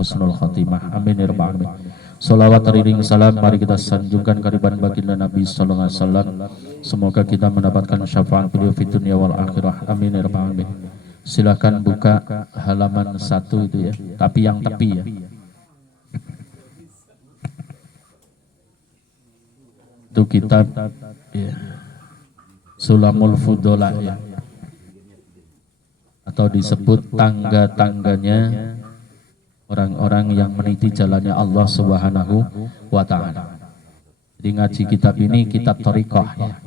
husnul khatimah. Amin ya rabbal alamin. Salawat teriring salam mari kita sanjungkan kehadiran baginda Nabi sallallahu alaihi wasallam. Semoga kita mendapatkan syafaat beliau fid dunya wal akhirah. Amin ya rabbal alamin. Silakan buka halaman 1 itu ya, tapi yang tepi ya. Itu kitab ya, Sulamul Fudola ya, atau disebut tangga-tangganya orang-orang yang meniti jalannya Allah Subhanahu wa Ta'ala. Jadi ngaji kitab ini kitab Thariqah ya,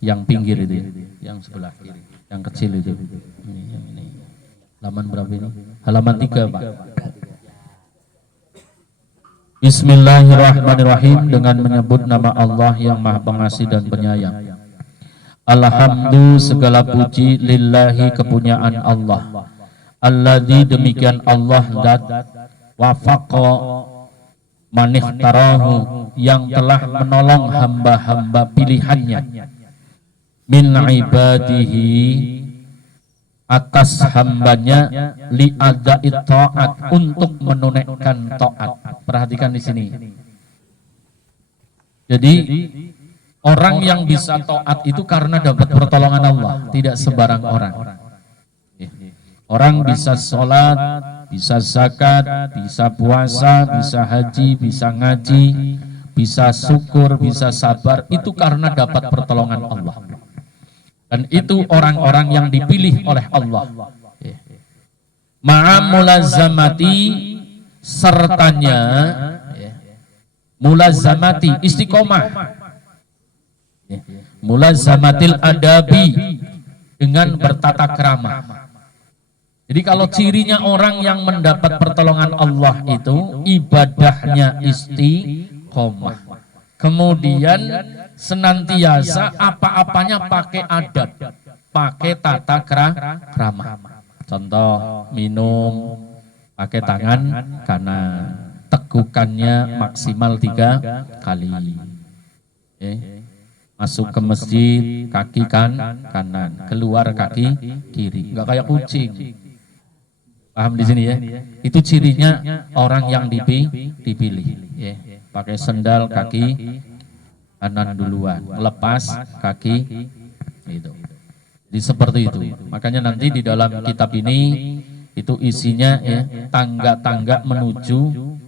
yang pinggir itu ya, yang sebelah kiri, yang kecil itu. Ini. Halaman berapa ini? Halaman 3 Pak. Bismillahirrahmanirrahim, dengan menyebut nama Allah yang Maha Pengasih dan Penyayang. Alhamdulillah, segala puji lillahi, kepunyaan Allah. Alladzi, demikian Allah dat wafaqa manihtarahu, yang telah menolong hamba-hamba pilihannya, min ibadihi, atas hambanya, li'adai ta'at, untuk menunaikan ta'at. Perhatikan di sini. Jadi orang yang bisa ta'at itu karena dapat pertolongan Allah, tidak sembarang orang. Orang bisa sholat, bisa zakat, bisa puasa, bisa haji, bisa ngaji, bisa syukur, bisa sabar, itu karena dapat pertolongan Allah. Dan itu orang-orang yang dipilih oleh Allah. Ma'amulazamati, sertanya mulazamati, istiqomah, mulazamatil adabi, dengan bertata krama. Jadi kalau cirinya orang yang mendapat pertolongan Allah itu ibadahnya istiqomah, kemudian senantiasa apa-apanya pakai adab, pakai tata krama. Contoh, minum pakai tangan kanan, tegukannya maksimal 3 kali. Masuk ke masjid kaki kanan, keluar kaki kiri, nggak kayak kucing. Paham di sini ya? Itu cirinya orang yang dipilih. Pakai sendal kaki kanan duluan, melepas kaki itu. Jadi seperti itu. Makanya nanti di dalam kitab ini itu isinya ya, tangga-tangga menuju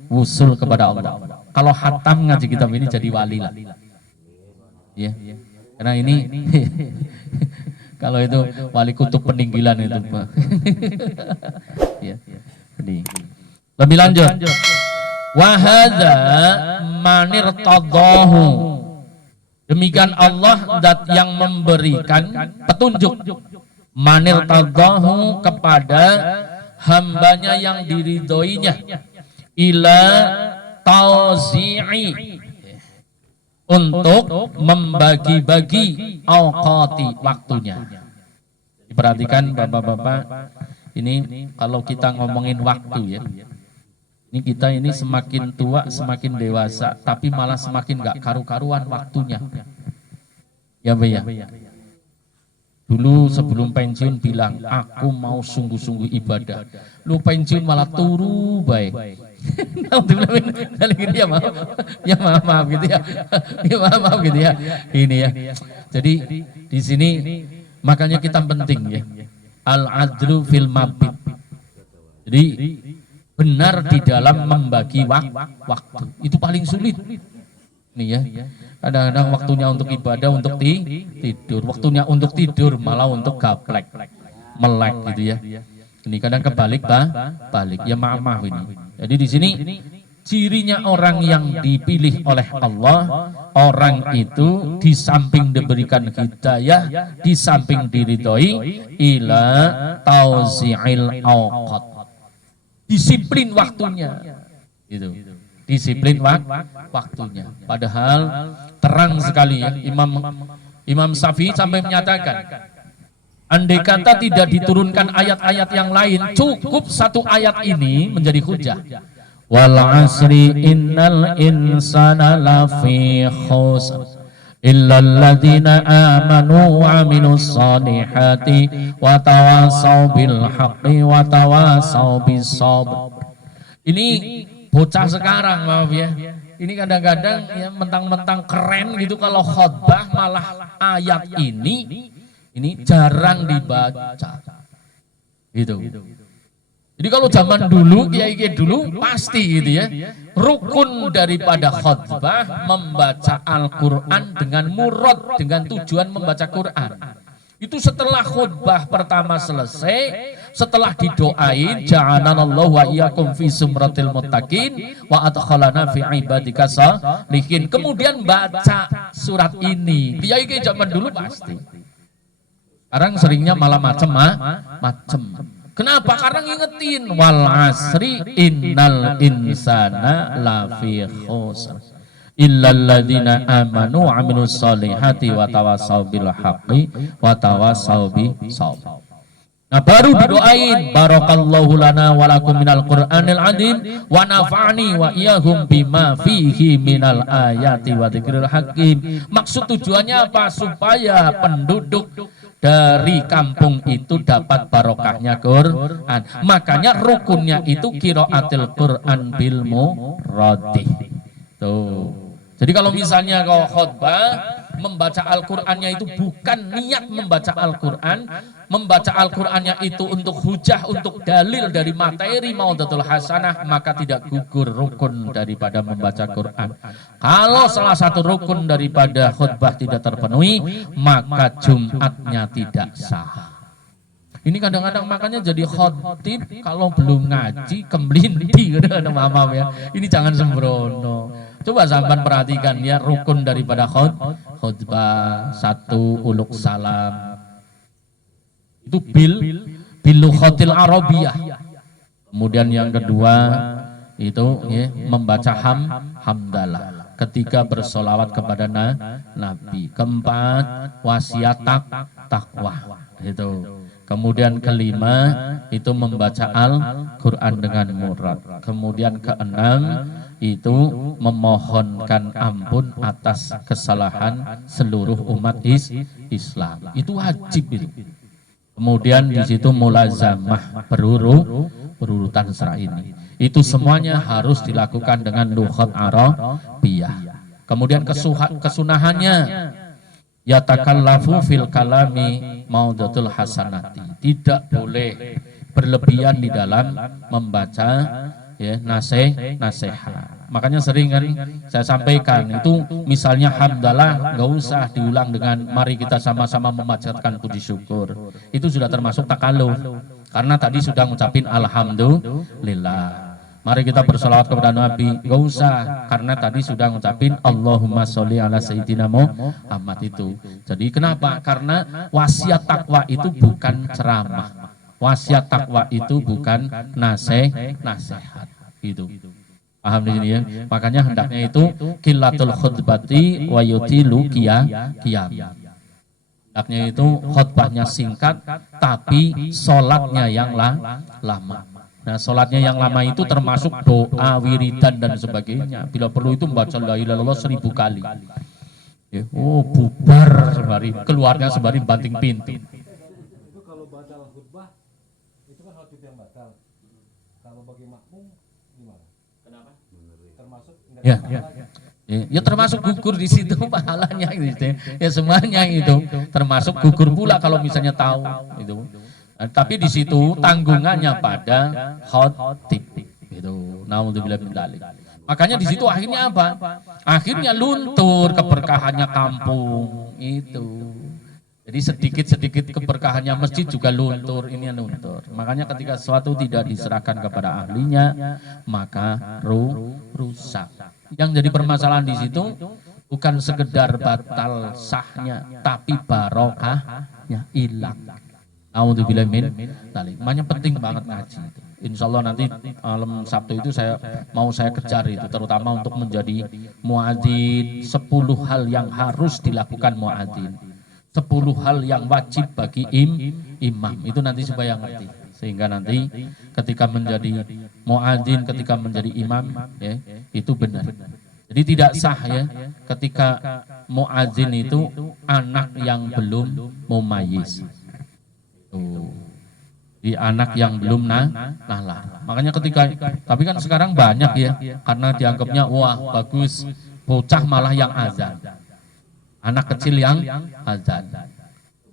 wusul kepada Allah. Kalau hatam ngaji kitab ini jadi wali lah. Ya. Karena ini kalau itu wali kutub peninggilan itu Pak. Ya. Lebih lanjut. Wa hadza manirtadahu, demikian Allah dat yang memberikan petunjuk, manirtadahu, kepada hambanya yang diridhoinya, ila tauzi'i, untuk membagi-bagi awqati, waktunya. Diperhatikan Bapak-bapak, ini kalau kita ngomongin waktu ya, ini kita ini semakin tua semakin dewasa, tapi malah semakin gak karu-karuan waktunya. Ya Mbak ya. Dulu sebelum pensiun bilang, aku mau sungguh-sungguh ibadah. Lu pensiun malah turu baik. Ya maaf gitu ya. Ya maaf gitu ya. Ini ya. Jadi di sini makanya kita penting ya. Al-adlu fil mabit. Jadi benar di dalam membagi waktu. Itu paling sulit. Nih ya. Kadang-kadang waktunya untuk ibadah, untuk tidur. Waktunya untuk tidur malah untuk gaplek, melek gitu ya. Ini kadang kebalik balik. Ya maaf ini. Jadi di sini cirinya orang yang dipilih oleh Allah, orang itu di samping diberikan hidayah, di samping diridhoi, ila tauzi'il awqat, disiplin waktunya. Gitu. Disiplin waktunya. Padahal terang sekali ya, Imam Syafi'i sampai menyatakan, andai kata tidak diturunkan ayat-ayat yang lain, cukup satu ayat ini menjadi hujah. Wal asri innal insana lafi khusr illal ladzina amanu wa amilus solihati wa tawasaw bil haqqi wa tawasaw bis sabr. Ini bocah sekarang, maaf ya. Ini kadang-kadang ya mentang-mentang keren gitu kalau khotbah, malah ayat ini jarang dibaca. Gitu. Jadi kalau zaman dulu, kiai dulu pasti gitu ya, rukun daripada khotbah membaca Al-Quran dengan murad, dengan tujuan membaca Quran. Itu setelah khutbah pertama selesai, setelah didoain, ja'alanallahu wa iyyakum fi sumratil muttaqin wa adkhalana fi ibadika shalihin. Kemudian baca surat ini. Kiai zaman dulu pasti. Sekarang seringnya malah macem. Kenapa? Karena ngingetin wal asri innal insana lafi khusr illalladzina amanu wa amilus solihati wa tawassaw bil haqqi wa tawassaw bis sabr. Nah baru didoain barakallahu lana wa lakum minal qur'anil azim wa nafa'ani wa iyahum bima fihi minal ayati wa dzikril hakim. Maksud tujuannya apa? Supaya penduduk dari kampung itu dapat barokahnya Quran. Makanya rukunnya itu qiraatil Quran bil muradi. Tuh. Jadi kalau misalnya kau khutbah membaca Al-Qur'annya itu bukan niat membaca Al-Qur'an, membaca Al-Qur'annya itu untuk hujah, untuk dalil dari materi maudatul hasanah, maka tidak gugur rukun daripada membaca Quran. Kalau salah satu rukun daripada khutbah tidak terpenuhi, maka Jumatnya tidak sah. Ini kadang-kadang makanya jadi khotib kalau belum ngaji kemlinti gitu maaf ya. Ini jangan sembrono. Coba sampean perhatikan ya rukun daripada khutbah. Satu, uluk salam. Itu bil lughatil arabiyah. Kemudian yang kedua itu ya, membaca hamdalah ketika bersolawat kepada Nabi. Keempat, wasiat takwa. Itu. Kemudian kelima itu membaca Al-Quran dengan murad. Kemudian keenam itu memohonkan ampun atas kesalahan seluruh umat Islam. Itu wajib itu. Kemudian di situ mulazamah berurutan secara ini. Itu semuanya harus dilakukan dengan lughat Arabiyah. Kemudian kesunahannya yatakallafu fil kalami maudatul hasanati. Tidak boleh berlebihan di dalam membaca ya nasihat. Makanya sering kan saya sampaikan itu misalnya hamdalah nggak usah diulang dengan mari kita sama-sama memanjatkan puji syukur. Itu sudah termasuk takalluf. Karena tadi sudah ngucapin alhamdulillah. Mari kita bersolawat kepada Nabi, gak usah, karena tadi sudah ngucapin Allahumma sholli ala sayyidina Muhammad itu. Jadi kenapa? Karena wasiat takwa itu bukan ceramah, wasiat takwa itu bukan nasihat. Itu. Paham di sini ya? Makanya hendaknya itu qillatul khutbati wa yutilu qiyam. Hendaknya itu khutbahnya singkat, tapi sholatnya yang lama. Nah, sholatnya yang lama itu termasuk doa, wiridan dan sebagainya. Bila perlu itu membaca la ilaha illallah 1000 kali. Ya, oh, bubar sembari keluarga sembari banting pintu. Itu kalau batal khutbah itu kan khutbah yang batal. Kalau bagi makmum gimana? Kenapa? Termasuk Ya termasuk gugur di situ pahalanya gitu. Ya semuanya itu termasuk gugur pula kalau misalnya tahu itu. Tapi di situ tanggungannya pada khotib itu. Naudzubillah min dzalik. Makanya di situ akhirnya apa? Akhirnya luntur keberkahannya kampung itu. Jadi sedikit-sedikit keberkahannya masjid juga luntur, ini luntur. Makanya ketika sesuatu tidak diserahkan kepada ahlinya, maka rusak. Yang jadi permasalahan di situ bukan sekedar batal sahnya, tapi barokahnya hilang. Alhamdulillah min dzalik. Makanya penting banget ngaji. Insya Allah nanti malam Sabtu itu saya kejar itu, terutama untuk menjadi muadzin. 10 hal yang harus dilakukan muadzin, 10 hal yang wajib bagi imam. Itu nanti supaya ngerti, sehingga nanti ketika menjadi muadzin, ketika menjadi imam ya, itu benar. Jadi tidak sah ya ketika muadzin itu anak yang belum mumayyiz. di anak yang belum nalar. Makanya tapi kan sekarang banyak ya, karena dianggapnya wah bagus, bocah malah yang azan, anak kecil yang azan.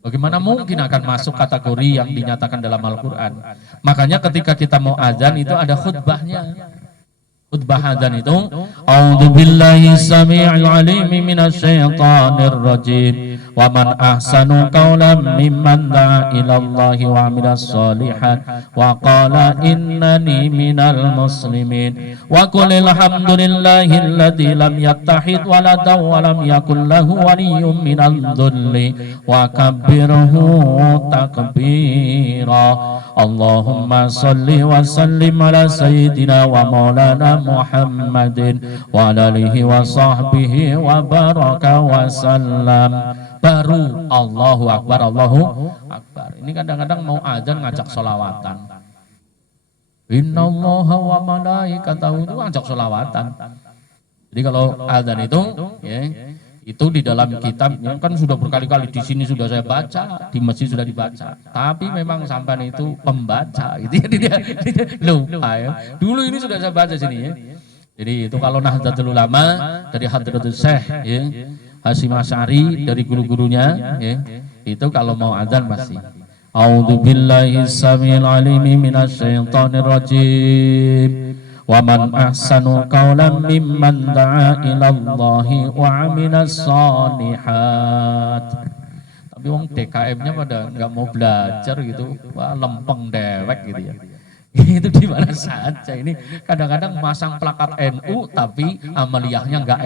Bagaimana mungkin akan masuk kategori yang dinyatakan dalam Al-Quran? Makanya ketika kita mau azan itu ada khutbahnya. Khutbah azan itu, A'udzubillahi samii'il 'aliim minasyaitonir rajiim. Wa man ahsanu qawlan mimman da'a ilallahi wa 'amila shalihan wa qala innani minal muslimin. Wa qul alhamdulillahilladzi lam yattahid waladan wa lam yakul lahu waliyyun minadh dhulli wa kabbirhu takbira. Allahumma shalli wa sallim ala sayyidina wa maulana Muhammadin wa alihi wa sahbihi wa baraka wa sallam. Baru Allahu Akbar, Allahu Akbar. Ini kadang-kadang mau azan ngajak sholawatan. Innallaha wa malaikatahu, itu ngajak sholawatan. Jadi kalau azan itu ya, itu di dalam kitabnya kan sudah berkali-kali, di sini sudah saya baca, di masjid sudah dibaca. Tapi memang sampai itu pembaca gitu ya, dia lupa ya. Dulu ini sudah saya baca sini ya. Jadi itu kalau Nahdlatul Ulama dari Hadratul Syekh ya, Hasyim Asy'ari dari guru-gurunya ya, itu kalau mau azan pasti A'udzubillahi samiil 'aliim minasyaitonir rajim. Wa man ahsanu qawlan mimman da'a ilallahi wa 'amilas shalihat. Tapi wong DKM-nya pada nggak mau belajar gitu, wah lempeng dewek gitu ya. Itu di mana saja ini, kadang-kadang masang plakat NU tapi amaliyahnya nggak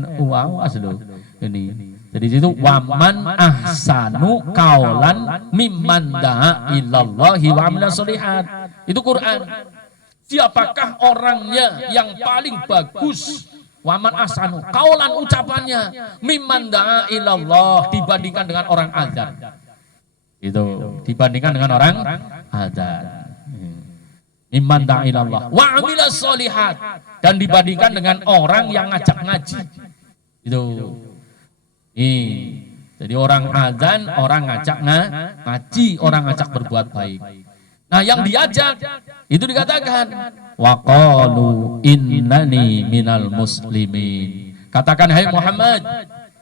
NU, awas loh ini. Jadi situ waman ahsanu qawlan mimman da'a ilallahi wa 'amilas shalihat. Itu Quran. Siapakah orangnya yang paling bagus? Waman ahsanu qaulan, ucapannya, mimman da'a ilallah, dibandingkan dengan orang azan. Itu dibandingkan dengan orang azan. Mimman da'a ilallah wa amilas sholihat, dan dibandingkan dengan orang yang ngajak ngaji. Itu. Jadi orang azan, orang ngajak ngaji, orang ngajak berbuat baik. Nah, yang diajak itu dikatakan waqalu innani minal muslimin. Katakan hai Muhammad,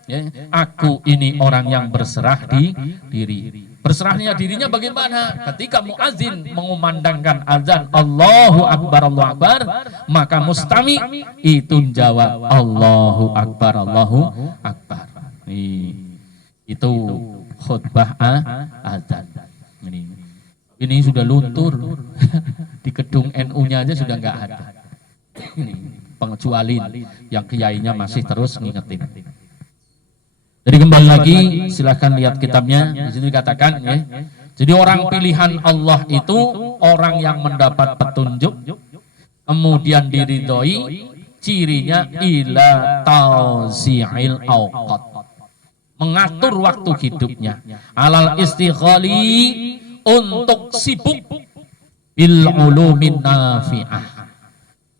ya, aku ini orang yang berserah diri. Berserahnya dirinya bagaimana? Ketika muazin mengumandangkan azan Allahu Akbar, Allahu Akbar, maka mustami itu jawab Allahu Akbar, Allahu Akbar. Itu khutbah azan. Ini sudah luntur di gedung NU-nya aja sudah nggak ada. Ini pengecuali yang kiainya masih terus ngingetin. Jadi kembali lagi, silahkan lihat kitabnya. Di situ dikatakan ya. Jadi orang pilihan Allah itu orang yang mendapat petunjuk, kemudian diridhoi, cirinya ila tausi'il awqat, mengatur waktu hidupnya, alal istighali, untuk sibuk bil ulumin nafi'ah,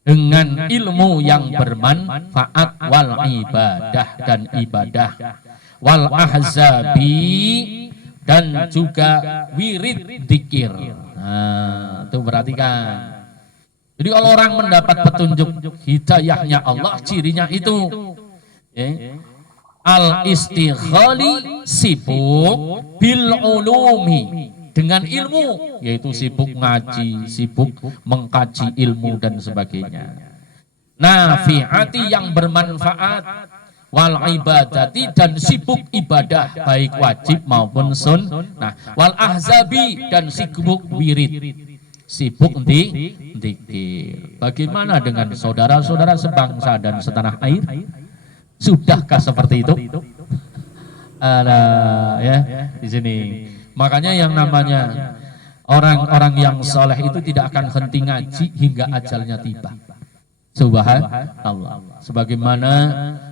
dengan ilmu yang bermanfaat, wal ibadah dan ibadah, wal ahzabi dan juga wirid dzikir. Nah, itu perhatikan. Jadi kalau orang mendapat petunjuk hidayahnya Allah, cirinya itu al istighali, sibuk bil ulumi, dengan ilmu, yaitu sibuk ngaji, sibuk mengkaji ilmu dan sebagainya. Nafi'ati, yang bermanfaat, wal ibadati, dan sibuk ibadah baik wajib maupun sunnah, wal ahzabi, dan sibuk wirid, sibuk dzikir. Bagaimana dengan saudara-saudara sebangsa dan setanah air? Sudahkah seperti itu? Ada ya di sini. Makanya yang namanya orang-orang yang soleh itu tidak akan henti ngaji hingga ajalnya tiba. Subhanallah. Sebagaimana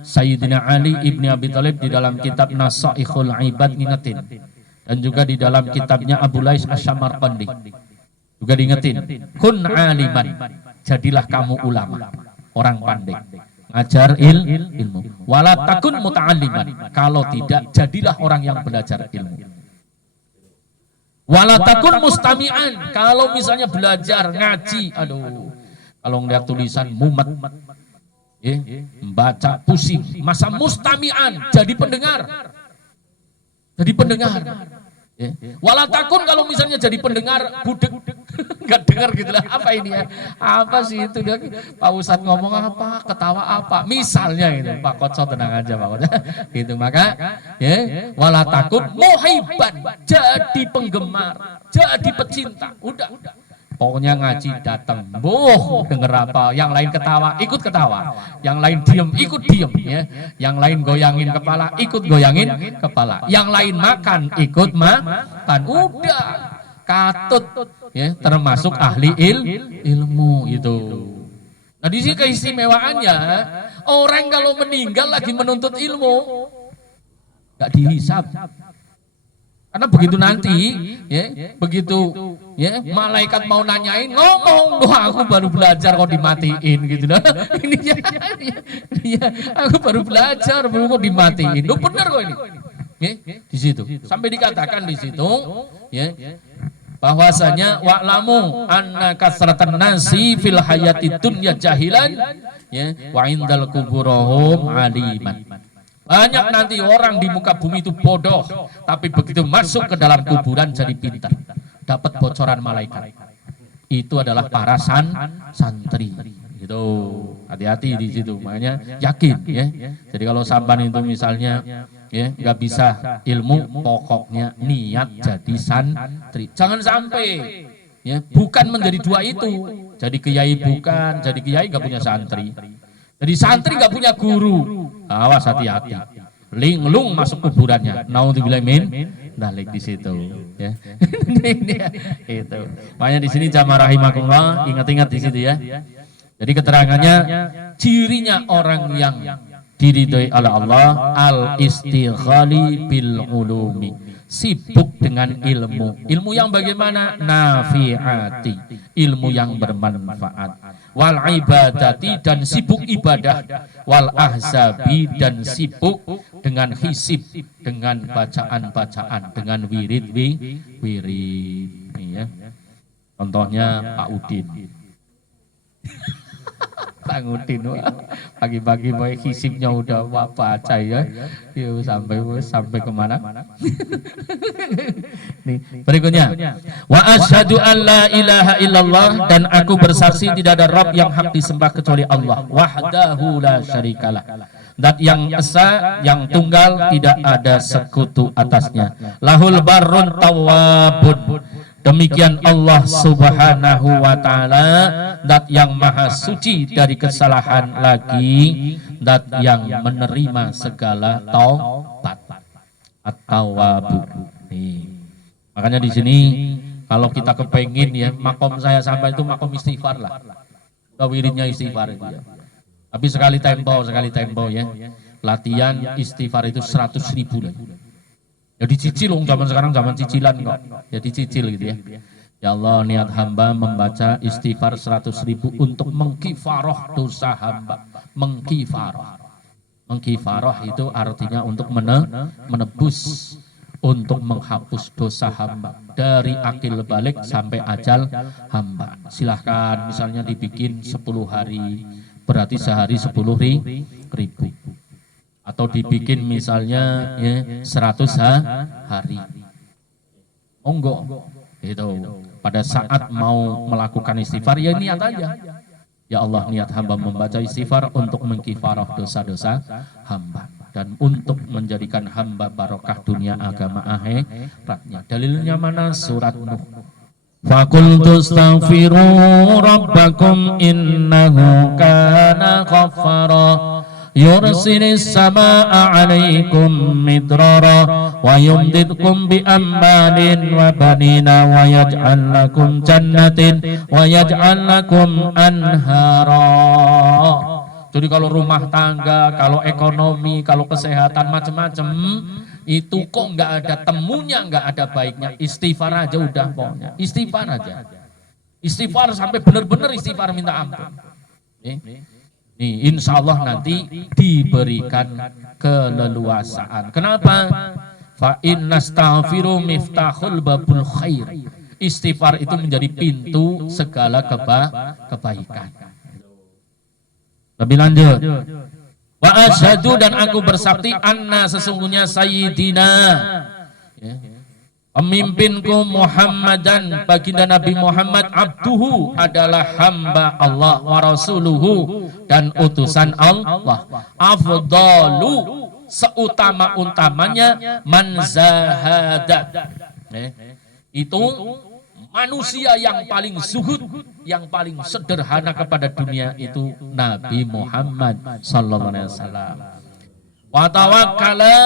Sayyidina Ali ibni Abi Thalib di dalam kitab Nasaikhul Ibad ngingetin, dan juga di dalam kitabnya Abu Lais Asy-Syamarqandi juga diingetin, kun aliman, jadilah kamu ulama, orang pandai, ngajar ilmu. Wala takun muta'alliman, kalau tidak jadilah orang yang belajar ilmu. Wala takun mustami'an. Kalau misalnya belajar ngaji, aduh, kalau ngeliat tulisan mumet, membaca pusing. Masa mustami'an, jadi pendengar. Jadi pendengar. Wala takun kalau misalnya jadi pendengar budek, nggak dengar gitu lah. Apa ini ya? Apa sih itu dia? Pak Ustadz ngomong apa? Ketawa apa? Misalnya gitu. Pak Koco tenang aja Pak Koco. Gitu maka wala takun muhibban, jadi penggemar, jadi pecinta. Udah. Pokoknya ngaji datang, denger apa, yang lain ketawa, ikut ketawa, yang lain diem, ikut diem, ya, yang lain goyangin kepala, ikut goyangin kepala, yang lain makan, ikut makan, udah, katut, ya, termasuk ahli ilmu itu. Nah di sini keistimewaannya, orang kalau meninggal lagi menuntut ilmu, nggak dihisab. Karena begitu nanti, begitu malaikat mau nanyain, ngomong, aku baru belajar kok dimatiin gitu loh. Ini ya, aku baru belajar, kok dimatiin. Loh benar kok ini. Di situ. Sampai dikatakan di situ, bahwasanya wa'lamu anna kasratan nasi fil hayati dunya jahilan, wa indal kuburahum aliman. Banyak nanti orang di muka bumi itu bodoh, tapi begitu masuk ke dalam kuburan jadi pintar, dapat bocoran malaikat. Itu adalah para santri. Itu hati-hati di situ, makanya yakin ya. Jadi kalau sampan itu misalnya nggak bisa ilmu, pokoknya niat jadi santri. Jangan sampai bukan menjadi dua itu. Jadi kiai bukan, jadi kiai nggak punya santri. Jadi santri nggak punya guru, awas hati-hati. Linglung masuk kuburannya. Naudzubillah min dalik di situ. Ya. Itu. Makanya di sini jamaah rahimakumullah, ingat-ingat di situ ya. Jadi keterangannya, cirinya orang yang diridhoi oleh Allah, al-istighali bil ulumi, sibuk dengan ilmu. Ilmu yang bagaimana? Nafi'ati, ilmu yang bermanfaat. Wal ibadati, dan sibuk ibadah. Wal ahzabi, dan sibuk dengan hisib, dengan bacaan-bacaan, dengan wirid. Ya. Contohnya Pak Udin. Pak Udin, pagi-pagi mau hisibnya udah baca ya, yuk sampai kemana? Nih, berikutnya, wa asyhadu an la ilaha illallah, dan aku bersaksi tidak ada Rabb yang hak disembah kecuali Allah, wahdahu la syarikalah, dat yang esa, yang tunggal, tidak ada sekutu atasnya, lahul barrun tawwabun. Demikian Allah subhanahu wa ta'ala, dat yang maha suci dari kesalahan lagi, dat yang menerima segala taubat. At-tawwabu. Makanya di sini kalau kita kepengin ya, makom saya sampai itu makom istighfar lah. Wiridnya istighfar itu ya. Tapi sekali tempo ya. Latihan istighfar itu 100.000 lah. Ya dicicil loh, zaman sekarang zaman cicilan kok. Ya dicicil gitu ya. Ya Allah, niat hamba membaca istighfar 100.000 untuk mengkifaroh dosa hamba. Mengkifaroh itu artinya untuk menebus, untuk menghapus dosa hamba dari akil balik sampai ajal hamba. Silahkan misalnya dibikin 10 hari, berarti sehari 10.000. Atau dibikin misalnya 100 hari. Monggo. Itu pada saat mau melakukan istighfar ya niat aja. Ya Allah, niat hamba membaca istighfar untuk mengkifarah dosa-dosa hamba dan untuk menjadikan hamba barokah dunia agama akhiratnya. Dalilnya mana? Surat Nuh. Faqultu astaghfiru rabbakum innahu kana ghaffara yursilis samaa'a 'alaikum midrara wa yumdidkum bi amwalin wa banina wa yaj'al lakum jannatin wa yaj'al lakum anhara. Jadi kalau rumah tangga, kalau ekonomi, kalau kesehatan macam-macam itu kok nggak ada temunya, nggak ada baiknya. Istighfar aja udah pokoknya. Istighfar aja. Istighfar sampai benar-benar istighfar minta ampun. Nih, insya Allah nanti diberikan keleluasaan. Kenapa? Fa innastaghfiru miftahul babul khair. Istighfar itu menjadi pintu segala kebaikan. Lebih lanjut. Wa asyhadu dan aku bersaksi anna sesungguhnya sayyidina pemimpinku Muhammadan baginda Nabi Muhammad abduhu adalah hamba Allah wa rasuluhu dan utusan Allah. Afdalu seutama-utamanya man zahada. Itu manusia yang paling zuhud, yang paling sederhana kepada dunia itu Nabi Muhammad sallallahu alaihi wasallam. Wa tawakkala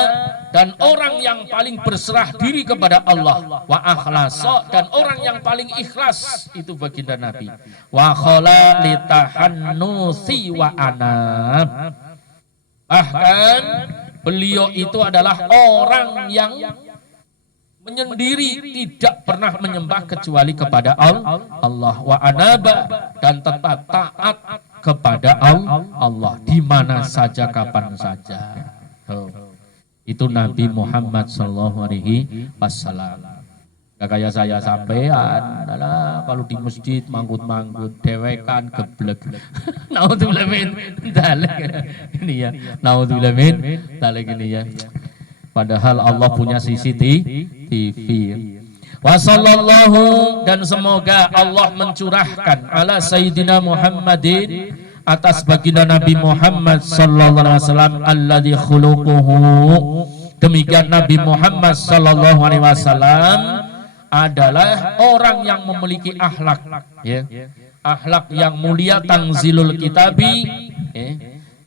dan orang yang paling berserah diri kepada Allah, wa akhlasa dan orang yang paling ikhlas itu baginda Nabi. Wa khala litahannusi wa anab. Bahkan beliau itu adalah orang yang menyendiri, tidak pernah menyembah kecuali kepada Allah, wa anaba dan tetap taat kepada Allah di mana saja kapan saja. Itu Nabi Muhammad sallallahu alaihi wasallam. Gak kayak saya sampean, kalau di masjid manggut-manggut, dewekan, geblek. Naudzubillah min dzalik. Ini ya, naudzubillah min dzalik ini ya. Padahal Allah punya CCTV. Wa sallallahu dan semoga Allah mencurahkan ala sayyidina Muhammadin atas baginda Nabi Muhammad sallallahu alaihi wasallam alladzi khuluquhu. Demikian Nabi Muhammad sallallahu alaihi wasallam adalah orang yang memiliki akhlak, ya. Akhlak yang mulia, tanzilul kitabi,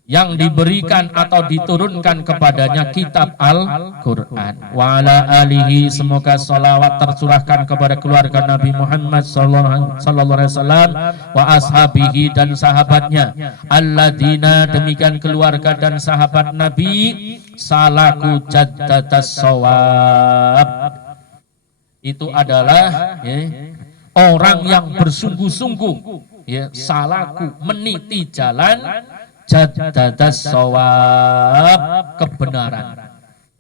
yang diberikan atau diturunkan kepadanya kitab Al-Quran. Wa ala alihi, semoga salawat tercurahkan kepada keluarga Nabi Muhammad sallallahu alaihi wasallam, wa ashabihi dan sahabatnya, alladzina demikian keluarga dan sahabat Nabi, salaku jaddatas shawab. Itu adalah orang yang bersungguh-sungguh, salaku meniti jalan jaddadas shawab, kebenaran.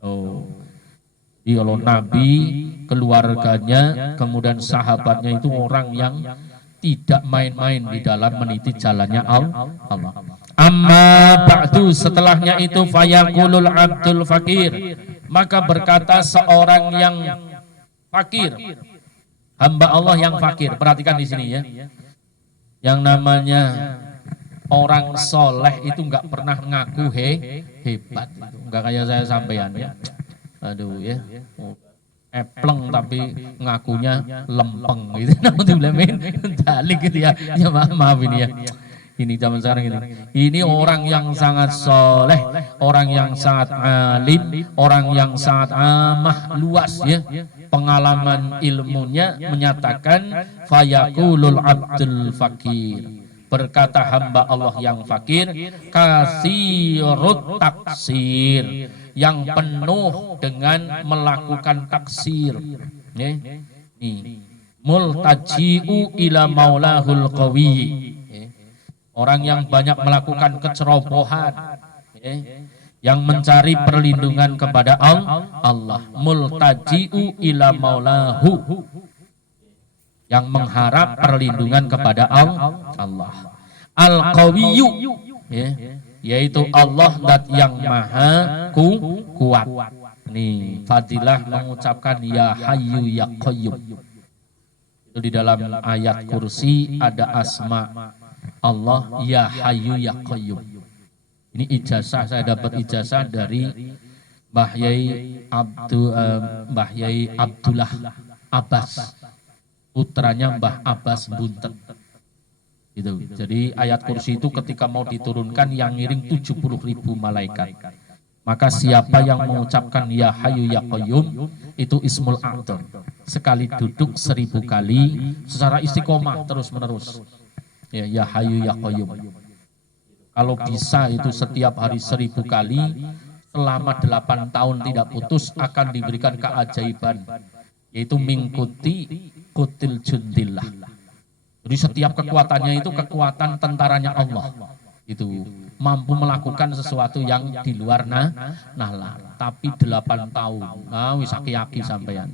Kalau Nabi, keluarganya, kemudian sahabatnya itu orang yang tidak main-main di dalam meniti jalannya Allah. Amma ba'du, setelahnya itu fayaqulul abdul fakir, maka berkata seorang yang fakir, hamba Allah yang fakir. Perhatikan di sini ya. Yang namanya orang soleh itu nggak pernah ngaku hebat, nggak kayak saya sampean ya. Aduh ya, epleng tapi ngakunya lempeng gitu. Naudzubillah min dzalik gitu ya. Ya maaf ini ya. Ini zaman sekarang ini. Ini orang yang sangat soleh, orang yang sangat alim, orang yang sangat amah, luas ya. Pengalaman ilmunya menyatakan fayaqulul abdul fakir, berkata hamba Allah yang fakir, kasirut taksir, yang penuh dengan melakukan taksir. Multaji'u ila maulahul qawi, orang yang banyak melakukan kecerobohan, yang mencari perlindungan kepada Allah. Multaji'u ila maulahu, yang mengharap perlindungan kepada Allah. Al-Qawiyyu, yaitu Allah dat yang maha kuat. Nih, fadilah mengucapkan ya hayyu ya qayyum. Itu di dalam ayat kursi ada asma Allah ya hayyu ya qayyum. Ini ijazah, saya dapat ijazah dari Mbah Yai Abdullah Abbas, putranya Mbah Abbas Buntet. Gitu. Jadi ayat kursi itu ketika mau diturunkan yang ngiring 70.000 malaikat. Maka siapa yang mengucapkan ya hayyu ya qayyum itu ismul a'dzam. Sekali duduk 1000 kali secara istiqomah terus menerus. Ya hayyu ya qayyum. Kalau bisa itu setiap hari 1000 kali selama 8 tahun tidak putus akan diberikan keajaiban, yaitu mingkuti kutil jundillah. Jadi setiap kekuatannya itu kekuatan tentaranya Allah. Itu mampu melakukan sesuatu yang di luar nalar. Tapi 8 tahun, wis aki-aki sampean.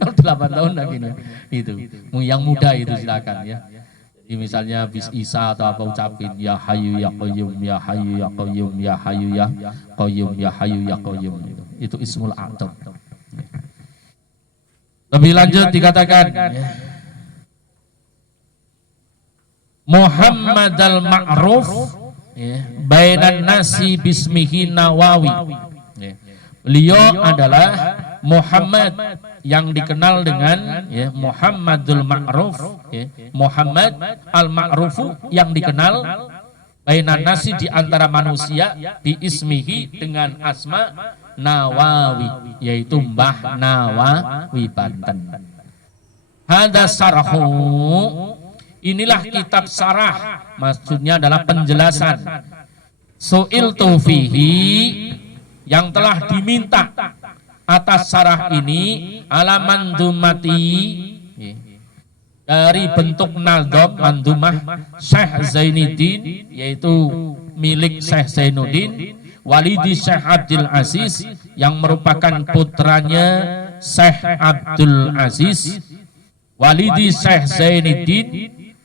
Kalau 8 tahun lagi nih, itu. Yang muda itu silakan ya. Jadi misalnya habis Isa atau apa ucapin ya Hayyu ya Qayyum ya Hayyu ya Qayyum ya Hayyu ya Qayyum ya Hayyu ya Qayyum itu Ismul A'dzam. Lebih lanjut dikatakan Muhammad al-Ma'ruf bainan nasi bismihi Nawawi. Beliau adalah Muhammad yang dikenal dengan Muhammadul Ma'ruf, Muhammad al-Ma'rufu yang dikenal bainan nasi di antara manusia bi ismihi dengan asma Nawawi, yaitu Mbah Nawawi Banten. Hada sarhu, inilah kitab sarah, maksudnya adalah penjelasan. Su'iltu fihi, yang telah diminta atas sarah ini ala mandumati, dari bentuk naldom mandumah Syekh Zainuddin, yaitu milik Syekh Zainuddin walidi Syekh Abdul Aziz, yang merupakan putranya Syekh Abdul Aziz, walidi Syekh Zainuddin,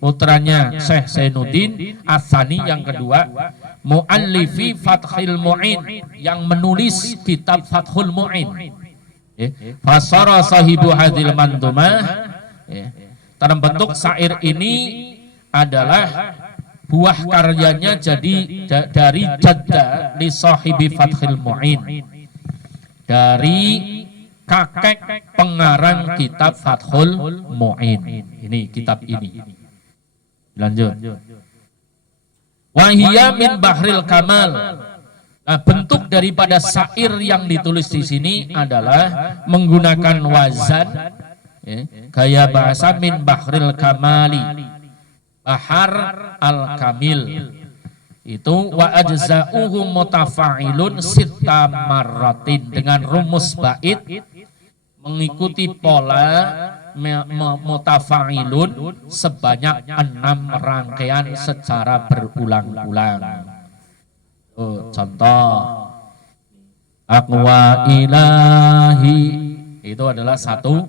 putranya Syekh Zainuddin Atsani yang kedua, muallifi Fathul Mu'in, yang menulis kitab Fathul Mu'in. Fasara sahibu hadil mandumah, dalam bentuk syair ini adalah buah karyanya jadi dari jadda li sahibi Fathul Mu'in, dari kakek pengarang kitab Fathul Mu'in. Ini kitab ini. Lanjut. Wahiyya min bahril kamal. Nah, bentuk daripada syair yang ditulis di sini adalah menggunakan wazan gaya bahasa min bahril kamali, bahar al-kamil. Itu wa ajza'uhu mutafa'ilun sitta marratin, dengan rumus bait mengikuti pola mutafa'ilun sebanyak 6 rangkaian secara berulang-ulang. Contoh aqwa ilahi, itu adalah satu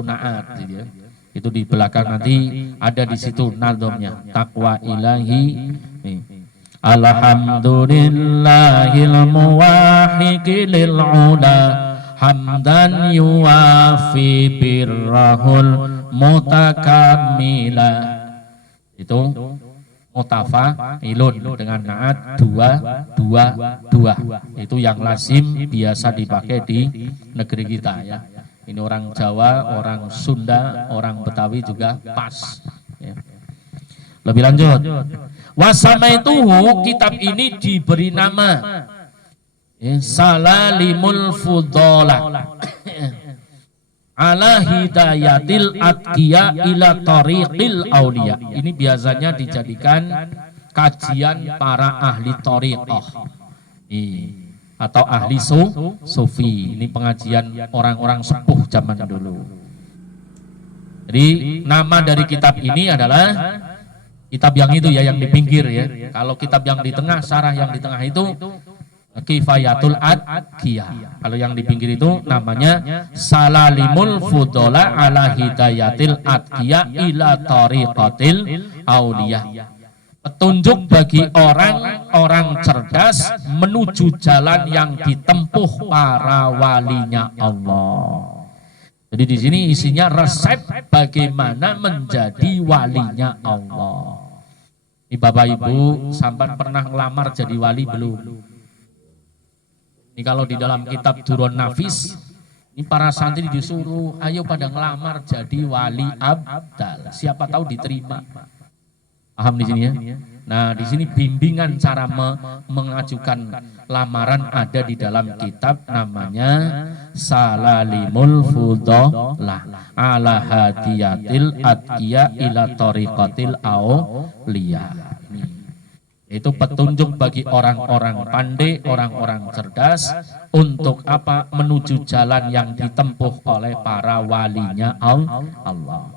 naat gitu ya. Itu di belakang nanti ada di situ nadhamnya. Taqwa ilahi nih. Alhamdulillahil muwahhiqi lil ula hamdan yuwafi birrahul mutakamila. Itu mutafa'ilun dengan naat 2 2 2. Itu yang lazim biasa dipakai di negeri kita ya. Ini orang Jawa, orang Sunda, orang Betawi juga pas ya. Lebih lanjut, wasamaituhu, kitab ini diberi nama Salalimul Fudola ala hidayatil atqiya ila tariqil auliya. Ini biasanya dijadikan kajian para ahli thariqah atau ahli sufi. Ini pengajian orang-orang sepuh zaman dulu. Jadi nama dari kitab ini adalah kitab yang itu ya, yang di pinggir ya. Kalau kitab yang di tengah, sarah yang di tengah itu Kifayatul Atqiya. Kalau yang di pinggir itu namanya Salalimul Fudola ala hidayatil atqiya ila tariqatil auliya. Petunjuk bagi orang-orang cerdas menuju jalan yang ditempuh para walinya Allah. Jadi di sini isinya resep bagaimana menjadi walinya Allah. Ini Bapak Ibu, sampai pernah ngelamar jadi wali belum? Ini kalau di dalam kitab Durun Nafis, ini para santri disuruh, ayo pada ngelamar jadi wali abdal. Siapa tahu diterima. Paham di sini ya? Nah, di sini bimbingan cara mengajukan lamaran ada di dalam kitab namanya Salalimul Fudolah ala hadiyatil atqiya ila tariqatil auliya. Itu petunjuk bagi orang-orang pandai, orang-orang cerdas untuk apa? Menuju jalan yang ditempuh oleh para walinya Allah.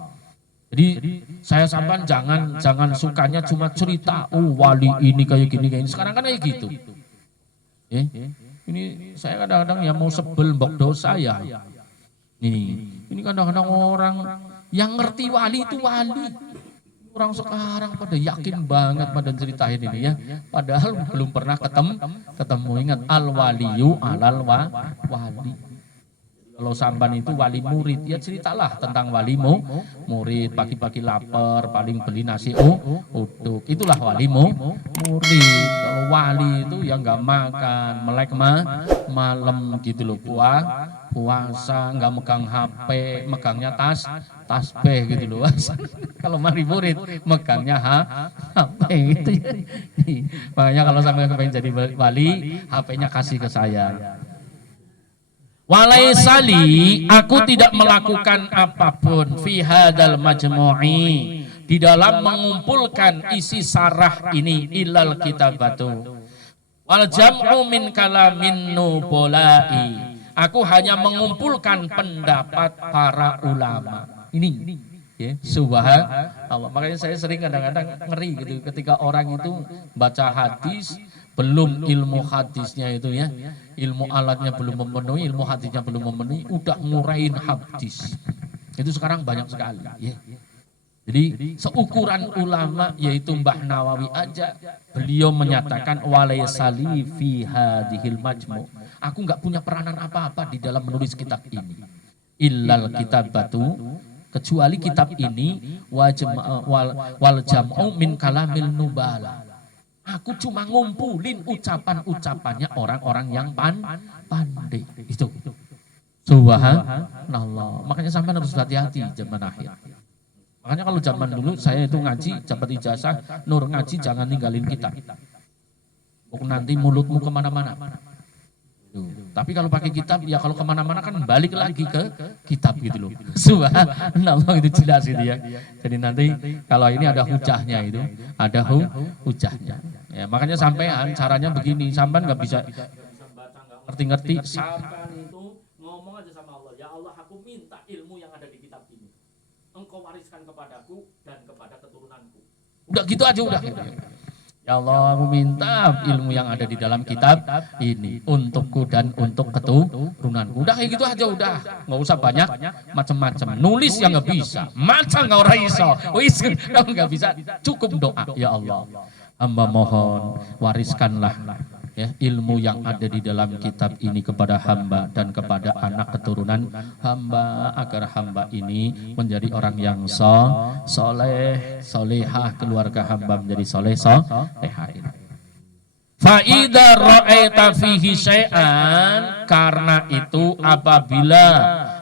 Jadi saya sampean jangan sukanya cuma cerita, oh wali ini kayak gini kayak ini. Sekarang kan kayak gitu. Ini saya kadang-kadang ya mau sebel mbok dosa ya. Ini kadang-kadang orang yang ngerti wali itu wali. Orang sekarang pada yakin banget pada ceritain ini ya. Padahal belum pernah ketemu. Ingat al-waliyu alal wali. Kalau sampan itu wali murid, ya ceritalah tentang walimu murid, pagi-pagi lapar, paling beli nasi uduk. Itulah walimu murid. Kalau wali itu yang nggak makan, melek malam gitu loh, puasa, nggak megang HP, megangnya tasbih gitu loh. Kalau wali murid megangnya HP gitu ya. Makanya kalau sampai kepengen jadi wali, HP-nya kasih ke saya. Walaisali, aku tidak melakukan apapun fi hadal majmu'i, di dalam mengumpulkan isi sarah ini ilal kitabatu wal jam'u min kalamin nubolai. Aku hanya mengumpulkan pendapat para ulama. Ini ya, subhanallah. Makanya saya sering kadang-kadang ngeri gitu ketika orang itu baca hadis, belum ilmu hadisnya itu ya, ilmu alatnya belum memenuhi, ilmu hadisnya belum memenuhi, udah ngurain hadis. Itu sekarang banyak sekali ya. Jadi seukuran ulama yaitu Mbah Nawawi aja, beliau menyatakan walaysali fi hadhil majmu'. Aku enggak punya peranan apa-apa di dalam menulis kitab ini. Illal kitabatu, kecuali kitab ini wal jam'u min kalamil nubala. Aku cuma ngumpulin ucapan-ucapannya orang-orang yang pandai. Itu. Subhanallah. Makanya sampai harus hati-hati zaman akhir. Makanya kalau zaman dulu saya itu ngaji, dapat ijazah, nur ngaji jangan ninggalin kitab. Nanti mulutmu kemana-mana. Tapi kalau pakai kitab, ya kalau kemana-mana kan balik lagi ke kitab gitu loh. Subhanallah, itu jelas itu ya. Jadi nanti kalau ini ada hujahnya itu, ada hujahnya. Ya, makanya sampean caranya begini, sampean nggak bisa ngerti-ngerti. Sampean itu ngomong aja sama Allah, ya Allah aku minta ilmu yang ada di kitab ini. Engkau wariskan kepadaku dan kepada keturunanku. Udah gitu aja udah. Ya Allah, aku minta ilmu yang ada di dalam kitab ini untukku dan untuk keturunanku. Udah kayak gitu aja udah, nggak usah banyak macam-macam. Nulis yang nggak bisa, macam nggak orang iso, wis nggak bisa. Cukup doa, ya Allah, hamba mohon wariskanlah ya ilmu yang ada di dalam kitab ini kepada hamba dan kepada anak keturunan hamba, agar hamba ini menjadi orang yang soleh, solehah, keluarga hamba menjadi soleh, solehah. Fa idza ra'aita fihi syai'an, karena itu apabila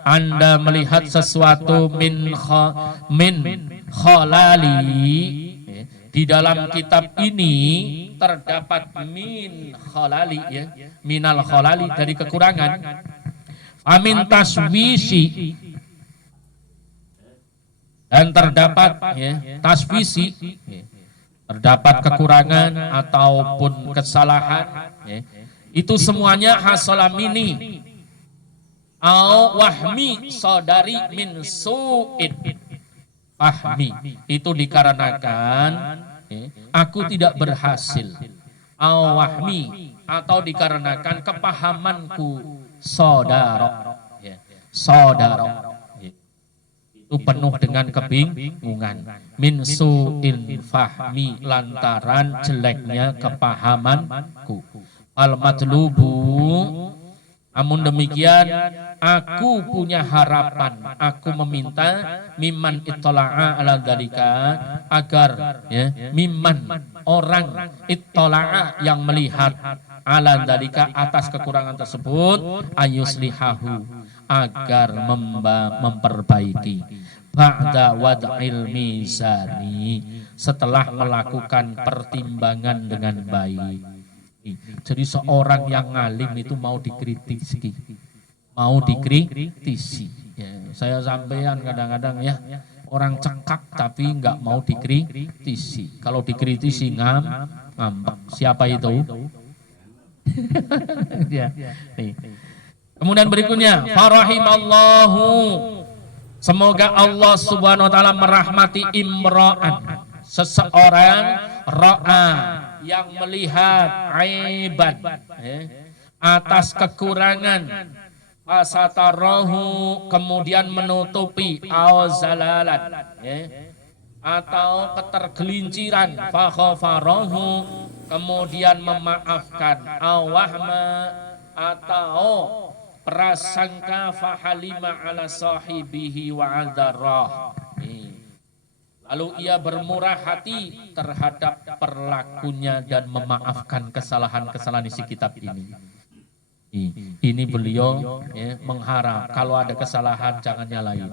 Anda melihat sesuatu min khalali, di dalam kitab ini terdapat min khalali ya, minal khalali dari kekurangan, amin taswisi, dan terdapat ya taswisi, terdapat kekurangan ataupun kesalahan ya, itu semuanya hasalamini au wahmi saudari min su'id. Fahmi itu dikarenakan aku tidak berhasil, awahmi atau dikarenakan kepahamanku saudara, saudara itu penuh dengan kebingungan, min su'il fahmi, lantaran jeleknya kepahamanku. Al matlubu, namun demikian aku punya harapan, aku meminta mimman ittala'a ala dzalika, agar ya mimman orang ittala'a yang melihat ala dzalika atas kekurangan tersebut, ayuslihahu, agar memperbaiki, ba'da wad'il mizani, setelah melakukan pertimbangan dengan baik. Jadi seorang yang ngalim itu mau dikritisi, ya, saya sampaikan kadang-kadang ya, orang cekak tapi nggak mau dikritisi. Kalau dikritisi ngambek. Siapa itu? Ya. Nih. Kemudian berikutnya, farahimallahu Semoga Allah Subhanahu wa taala merahmati imra'an, seseorang ra'a yang melihat aiban, atas kekurangan, fasatarahu kemudian menutupi, au zalalan, atau ketergelinciran, faghafarahu kemudian memaafkan, au wahma atau prasangka, fahalima ala sahibihi wa adarah. Lalu ia bermurah hati terhadap perlakunya dan memaafkan kesalahan-kesalahan isi kitab ini. Ini beliau mengharap kalau ada kesalahan jangan nyalain,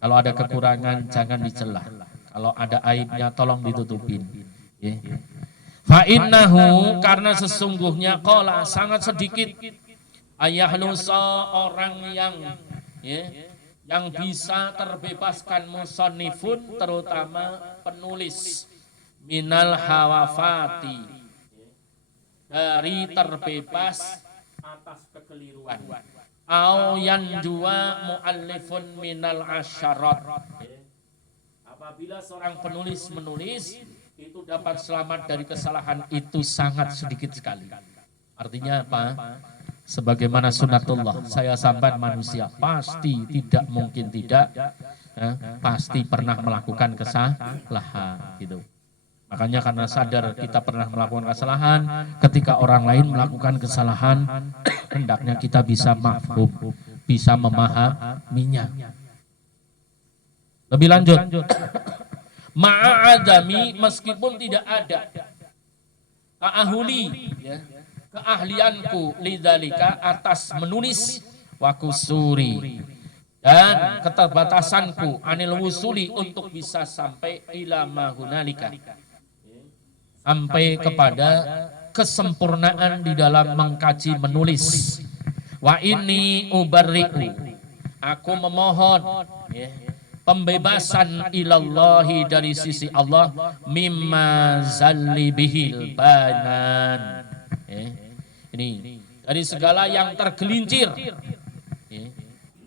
kalau ada kekurangan jangan dicela, kalau ada aibnya tolong ditutupin. Fa innahu karena sesungguhnya qala sangat sedikit ayahlusa orang yang bisa terbebaskan musannifun terutama penulis minal hawafati dari terbebas atas kekeliruan, au yanjua muallifun minal asyarat. Apabila seorang penulis menulis itu dapat selamat dari kesalahan itu sangat sedikit sekali. Artinya apa? Sebagaimana sunatullah, saya sampai manusia pasti tidak mungkin tidak, pasti pernah melakukan kesalahan gitu. Makanya karena sadar kita pernah melakukan kesalahan, ketika orang lain melakukan kesalahan, hendaknya kita bisa mafhum, bisa memahaminya. Lebih lanjut, ma'adami meskipun tidak ada ta'ahuli, keahlianku lidzalika atas menulis, wakusuri dan keterbatasanku anil wusuli untuk bisa sampai ila mahunalika, sampai kepada kesempurnaan di dalam mengkaji menulis. Wa ini ubarri'u, aku memohon pembebasan ilallahi dari sisi Allah, mimma zalli bihil banan, ini dari segala yang tergelincir,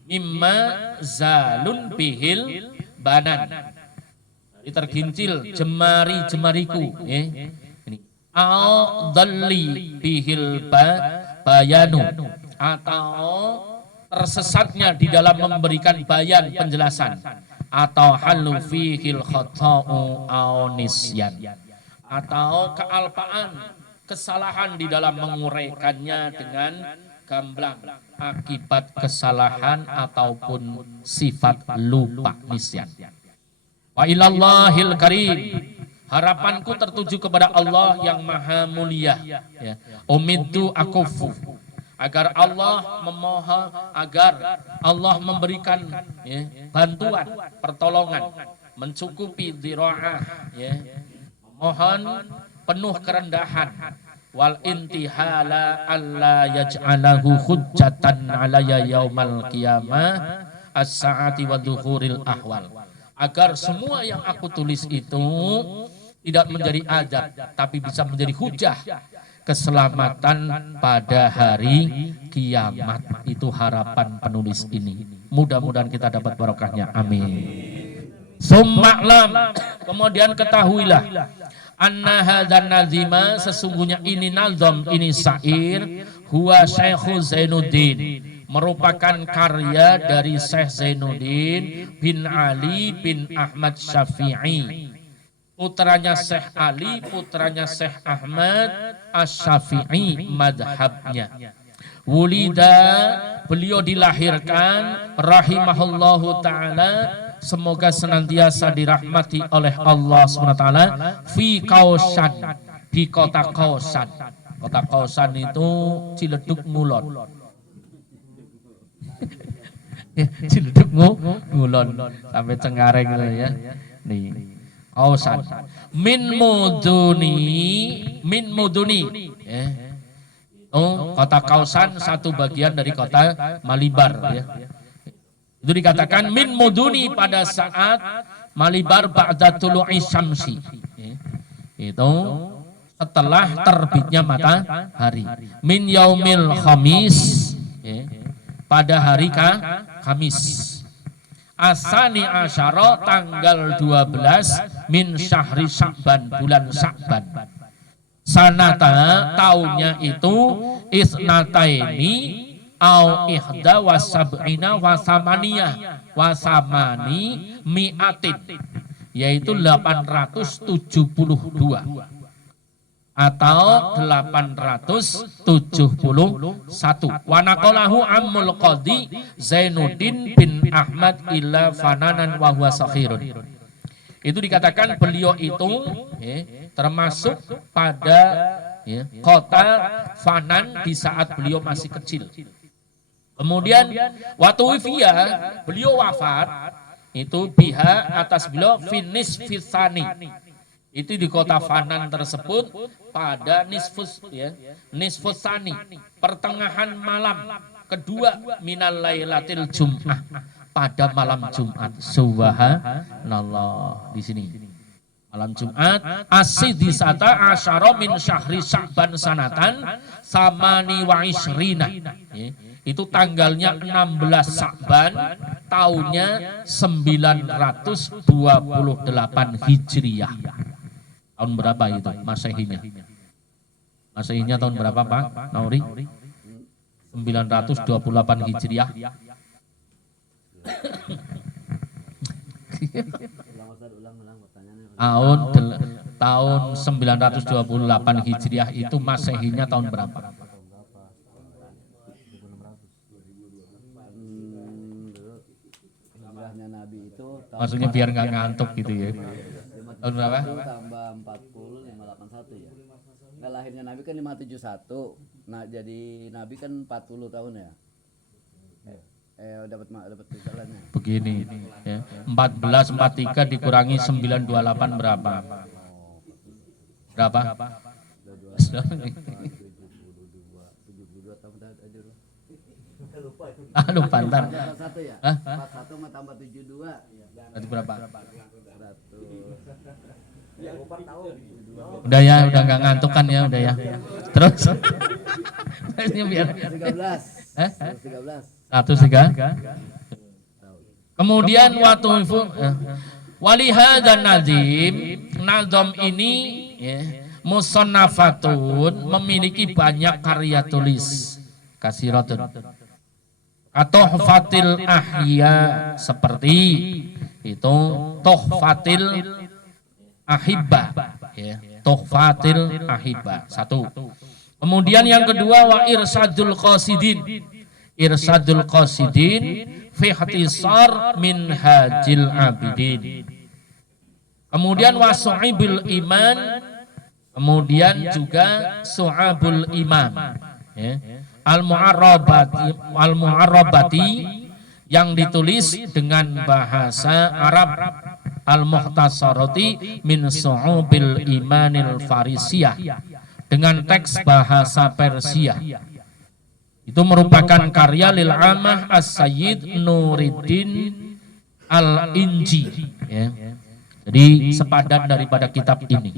mimma zalun bihil banan, tergincil jemari-jemariku, ini au dalli bihil bayanu, atau tersesatnya di dalam memberikan bayan penjelasan, atau halu fihil khata'u au nisyan, atau kealpaan kesalahan di dalam menguraikannya dengan gamblang akibat kesalahan ataupun sifat lupa nisyan. Wa ilallahil karim, harapanku tertuju kepada Allah yang maha mulia. Umiddu akufu, agar Allah memohon, agar Allah memberikan bantuan, pertolongan, mencukupi dira'ah, mohon penuh kerendahan, wal intihala alla yaj'alahu hujjatan alayya yaumal qiyamah as-sa'ati wa dhuhuril ahwal, agar semua yang aku tulis itu tidak menjadi adab tapi bisa menjadi hujah keselamatan pada hari kiamat. Itu harapan penulis ini, mudah-mudahan kita dapat barokahnya, amin. Summa'lam, kemudian ketahuilah, anna hadzal nazima, sesungguhnya ini nazam, ini syair, huwa Syekh Zainuddin, merupakan karya dari Syekh Zainuddin bin Ali bin Ahmad Syafi'i, putranya Syekh Ali, putranya Syekh Ahmad Asy-Syafi'i madhabnya. Wulida, beliau dilahirkan, rahimahullahu ta'ala, semoga senantiasa dirahmati oleh Allah SWT, fi Kausan, di kota Kausan. Kota Kausan itu Ciledug Ngulon. Ciledug Ngulon sampai Cengkareng gitu ya. Nih, Kausan. Min muduni. Kota Kausan satu bagian dari kota Malibar ya. Itu dikatakan min muduni pada saat Malibar ba'da tulu'i syamsi. Itu setelah terbitnya matahari. Min yaumil khamis, pada hari Kamis. Asani asyara tanggal 12 min syahri Sya'ban, bulan Sya'ban. Sanata tahunnya itu isnataini au ihda wasab'ina wasamani mi'atin, yaitu 872 atau 871. Wa naqalahu Ammul Qadhi Zainuddin bin Ahmad illa fananan wa huwa sakhirun. Itu dikatakan beliau itu termasuk pada kota Fanan di saat beliau masih kecil. Kemudian waktu beliau wafat itu biha atas beliau finis fisani. Itu di kota Fanan tersebut pada nisfus sani, pertengahan malam kedua minal lailatil jum'ah, pada malam Jumat. Subhanallah. Di sini malam Jumat asidisata asyara min syahri Sya'ban sanatan samani wa ishrina. Itu tanggalnya 16 Sya'ban tahunnya 928 Hijriyah. Tahun berapa itu Masehinya? Masehinya tahun berapa Pak Nauri? 928 Hijriyah. Tahun 928 Hijriah itu Masehinya tahun berapa? Maksudnya biar nggak ngantuk gitu ya. Tahun berapa? Tambah 40, 581 ya. Nah, lahirnya Nabi kan 571. Nah, jadi Nabi kan 40 tahun ya. Dapat jalannya. Begini ya. 1443 dikurangi 928 berapa? Berapa? 72 tahun aja. Lupa ntar. 41 ya? 41 sama tambah 72. Berarti berapa? 100. Udah ya, udah nggak ngantuk kan ya, udah ya. Terus? Biar 13. 103. Kemudian waktu itu waliha dan nazim nazom ini musannafatun memiliki banyak karya tulis kasiratun atau Tuhfatil Ahya seperti itu Tuhfatil Ahibba ya, Tuhfatil Ahibba satu. Kemudian yang kedua wa Irsadul Qasidin fi ihtisar minhajil abidin. Kemudian wa Su'ibul Iman, kemudian juga Su'abul Imam ya. Al-Mu'arrabati yang ditulis dengan bahasa Arab, Al-Muhtasarati min Su'ubil Imanil Farisiyah dengan teks bahasa Persia. Itu merupakan karya lil amah as-Sayyid Nuruddin al-Inji ya. Jadi sepadan daripada kitab ini.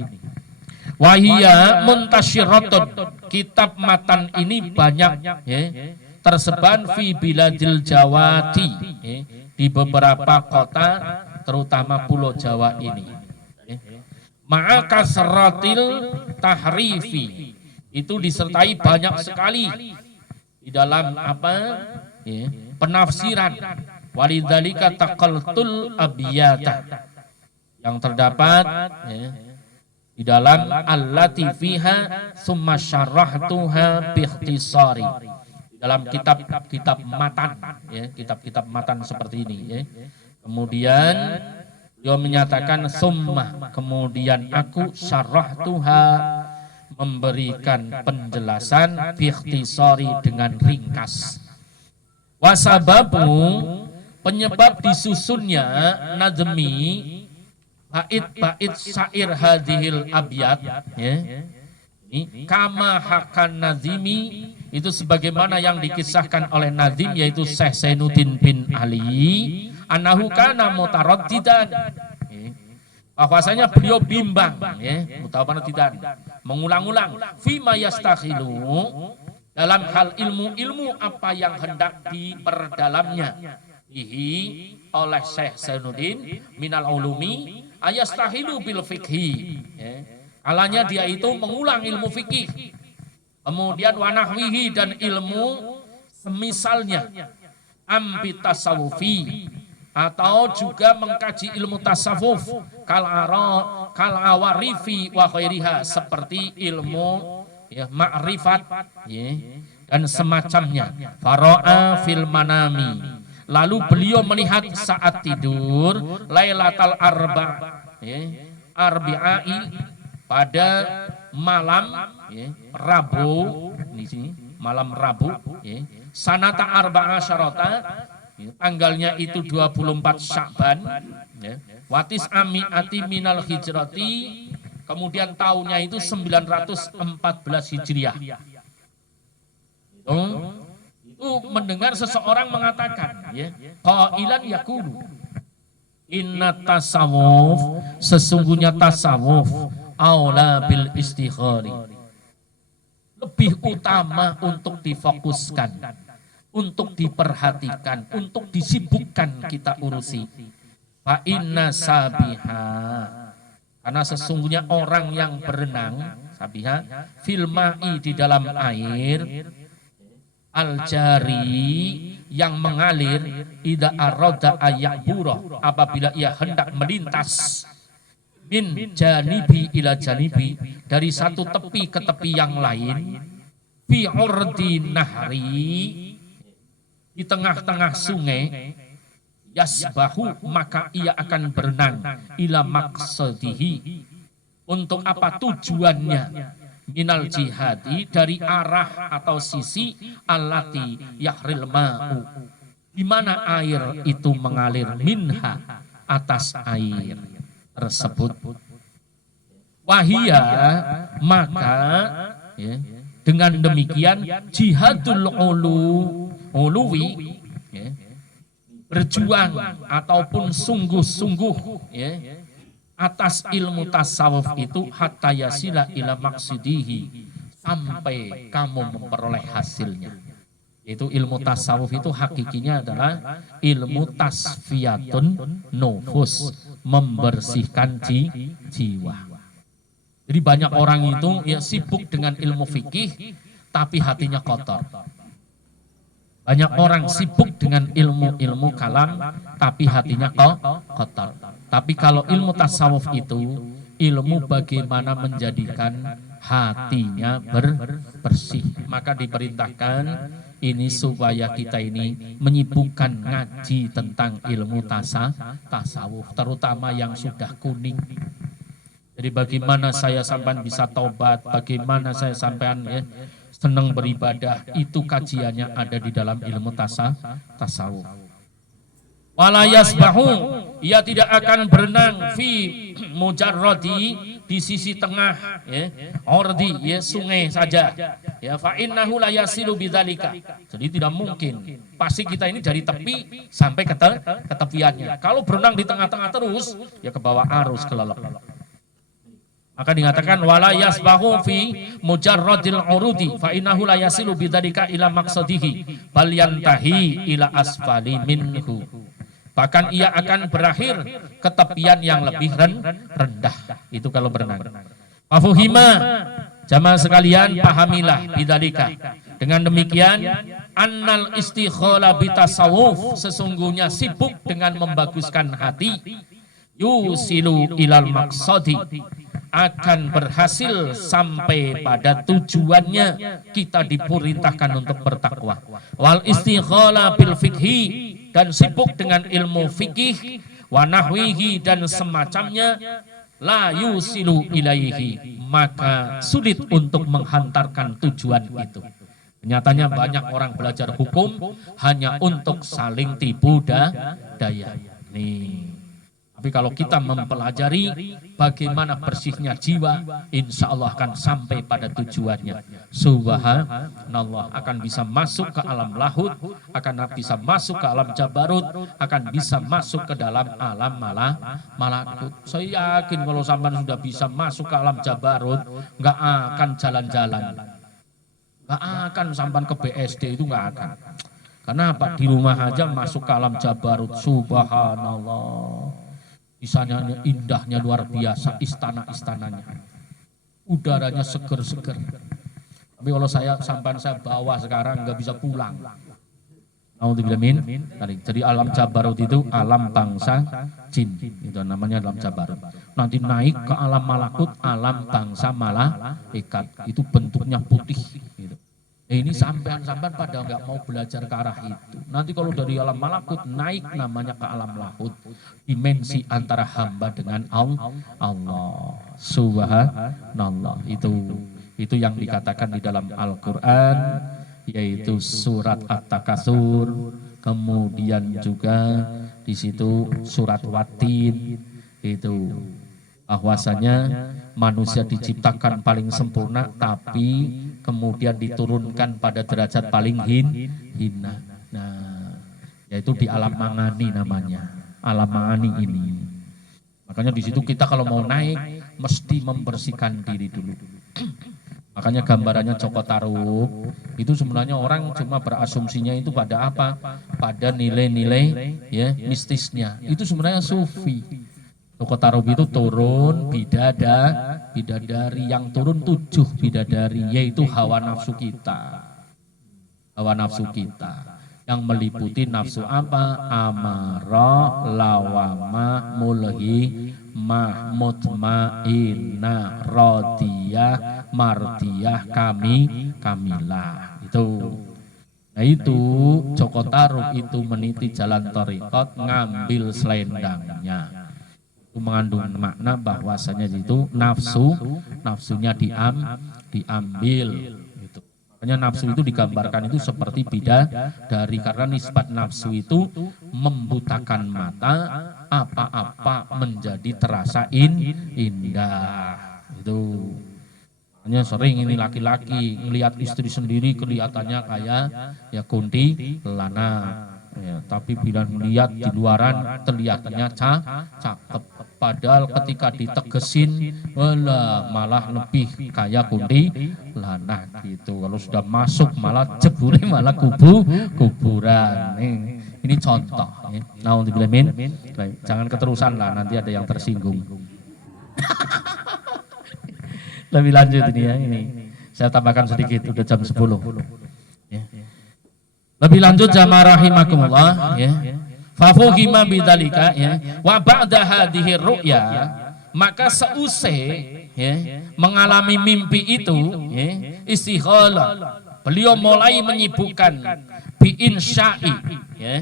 Wahia muntasyiratun, kitab matan ini banyak ya, tersebar fi biladil Jawati ya, di beberapa kota terutama Pulau Jawa ini ya. Ma'a kasratil tahrifi, itu disertai banyak sekali di dalam ya, penafsiran. Walidzalika taqaltul abiyata, yang terdapat ya, di dalam allati fiha summa syarahtuha biikhtisari, dalam kitab-kitab matan ya, kitab-kitab matan seperti ini ya. Kemudian beliau menyatakan summa, kemudian aku syarahtuha, memberikan penjelasan biikhtisari dengan ringkas. Wasababu, penyebab disusunnya nazmi bait syair hadhil abyad ya. Ini kama hakan nazimi, itu sebagaimana yang dikisahkan oleh nazim yaitu Syekh Zainuddin bin Ali annahu kana mutaraddidan, bahwasanya beliau bimbang ya, mutaraddidan, mengulang-ulang fima yastakhilu, dalam hal ilmu apa yang hendak diperdalamnya, bihi oleh Syekh Zainuddin minal ulumi ayastahilu bil fikhi. Kalanya dia itu mengulang ilmu fikih. Kemudian wanahwihi dan ilmu semisalnya. Ambi tasawufi atau juga mengkaji ilmu tasawuf kal awarifi wa khairiha seperti ilmu ya ma'rifat ya, dan semacamnya. Fara'a fil manami, lalu beliau melihat saat tidur lailatal arbi'ai pada malam ya, Rabu di sini malam Rabu ya, sanata arba'a syarata ya, tanggalnya itu 24 Sya'ban ya, watis ami'ati minal hijrati, kemudian tahunnya itu 914 Hijriah. Itu mendengar seseorang mengatakan ya, qailan yaqulu inna tasawuf, sesungguhnya tasawuf aula bil istighari, lebih utama untuk difokuskan, untuk diperhatikan, untuk disibukkan kita urusi. Fa inna sabiha, karena sesungguhnya orang yang berenang, sabiha fil ma'i di dalam air, al jari yang mengalir, idza arada ayyabura apabila ia hendak melintas, min janibi ila janibi, dari satu tepi ke tepi yang lain, fi urdi nahri, di tengah-tengah sungai, yasbahu maka ia akan berenang, ila maqsadihi, untuk apa tujuannya, minal jihadi, dari arah atau sisi, allati yahril ma'u, di mana air itu mengalir, minha atas air tersebut. Wahia maka ya, dengan demikian jihadul uluwi ya, berjuang ataupun sungguh-sungguh ya, atas ilmu tasawuf itu hatta yasila ila maksidihi, sampai kamu memperoleh hasilnya. Itu ilmu tasawuf itu hakikinya adalah ilmu tasfiyatun nufus, membersihkan jiwa. Jadi banyak orang itu ya sibuk dengan ilmu fikih tapi hatinya kotor. Banyak orang sibuk dengan ilmu kalam tapi hatinya kotor. Tapi kalau ilmu tasawuf itu ilmu bagaimana menjadikan hatinya bersih. Maka diperintahkan ini supaya kita ini menyibukkan ngaji tentang ilmu tasawuf, terutama yang sudah kuning. Jadi bagaimana saya sampean bisa taubat, bagaimana saya sampean ya, senang beribadah, itu kajiannya ada di dalam ilmu tasawuf. Wala yasbahu, ia tidak akan berenang fi mujarradi, di sisi tengah ya, ordi ya, sungai saja ya, fa innahu la yasilu bidzalika. Jadi tidak mungkin, pasti kita ini dari tepi sampai ke tepiannya. Kalau berenang di tengah-tengah terus ya ke bawah arus, kelelep. Maka dikatakan wala yasbahu fi mujarradil urudi fa innahu la yasilu bidzalika ila maqsadihi bal yantahi ila asfali minhu. Bahkan ia akan berakhir ke tepian yang lebih rendah. Itu kalau berenang. Fafuhima, jamaah sekalian pahamilah bidzalika. Dengan demikian annal istighala bitasawuf, sesungguhnya sibuk dengan membaguskan hati, yusilu ilal maqsadi, akan berhasil sampai pada tujuannya. Kita diperintahkan untuk bertakwa. Wal istighala bil fikhi, dan sibuk dengan ilmu fikih, wa nahwihi dan semacamnya, la yusilu ilaihi, maka sulit untuk menghantarkan tujuan itu. Nyatanya banyak orang belajar hukum hanya untuk saling tipu daya. Nih. Tapi kalau kita mempelajari bagaimana bersihnya jiwa, insya Allah akan sampai pada tujuannya. Subhanallah, akan bisa masuk ke alam lahud, akan bisa masuk ke alam jabarut, akan bisa masuk ke dalam alam malakut. Saya yakin kalau sampai sudah bisa masuk ke alam jabarut, nggak akan jalan-jalan, nggak akan sampai ke BSD, itu nggak akan. Karena apa? Di rumah aja masuk ke alam jabarut, subhanallah. Misalnya indahnya luar biasa, istana-istananya. Udaranya seger-seger. Tapi kalau saya bawa sekarang nggak bisa pulang. Naudzubillah. Jadi alam jabarut itu alam bangsa jin, itu namanya alam jabarut. Nanti naik ke alam malakut, alam bangsa malaikat, itu bentuknya putih. Gitu. Ini sampean-sampean pada nggak mau belajar ke arah itu. Nanti kalau dari alam malakut naik namanya ke alam lahut, dimensi antara hamba dengan Allah. Subhanallah. Itu yang dikatakan di dalam Al-Qur'an, yaitu surat At-Takatsur, kemudian juga di situ surat Watin, itu bahwasanya manusia diciptakan paling sempurna tapi kemudian diturunkan pada derajat paling hina. Nah, yaitu di alam mangani namanya, alam mangani ini. Makanya di situ kita kalau mau naik mesti membersihkan diri dulu. Makanya gambarannya Joko Tarub itu sebenarnya orang cuma berasumsinya itu pada apa? Pada nilai-nilai ya mistisnya. Itu sebenarnya sufi. Joko Tarub itu turun bidadari, yang turun 7 bidadari, yaitu hawa nafsu kita. Hawa nafsu kita yang meliputi nafsu apa? Amarah, lawamah, mulhi, mutmainnah, radiyah, mardiyah, kamilah. Itu. Nah itu Joko Tarub itu meniti jalan thariqat, ngambil selendangnya. Itu mengandung makna bahwasanya itu nafsunya diambil. Gitu. Makanya nafsu itu digambarkan itu seperti bidadari, karena nisbat nafsu itu membutakan mata, apa-apa menjadi terasa indah. Itu. Hanya sering ini laki-laki melihat istri sendiri kelihatannya kayak ya kunti lana. Ya, tapi bila melihat di luaran terlihatnya cakep, padahal ketika ditegesin malah lebih kayak kunti lana gitu. Kalau sudah masuk malah jebule malah kuburan. Ini contoh. Ya. Naudzubillah min. Jangan keterusan lah, nanti ada yang tersinggung. Lebih lanjut ini ya, ini saya tambahkan sedikit, udah jam 10. Ya. Lebih lanjut jamaah rahimakumullah ya. Fa fuhima bidzalika ya. Wa ba'da hadhihi ru'ya, maka seusai ya mengalami mimpi itu ya, istikhalah. Beliau mulai menyibukkan bi insya'i ya.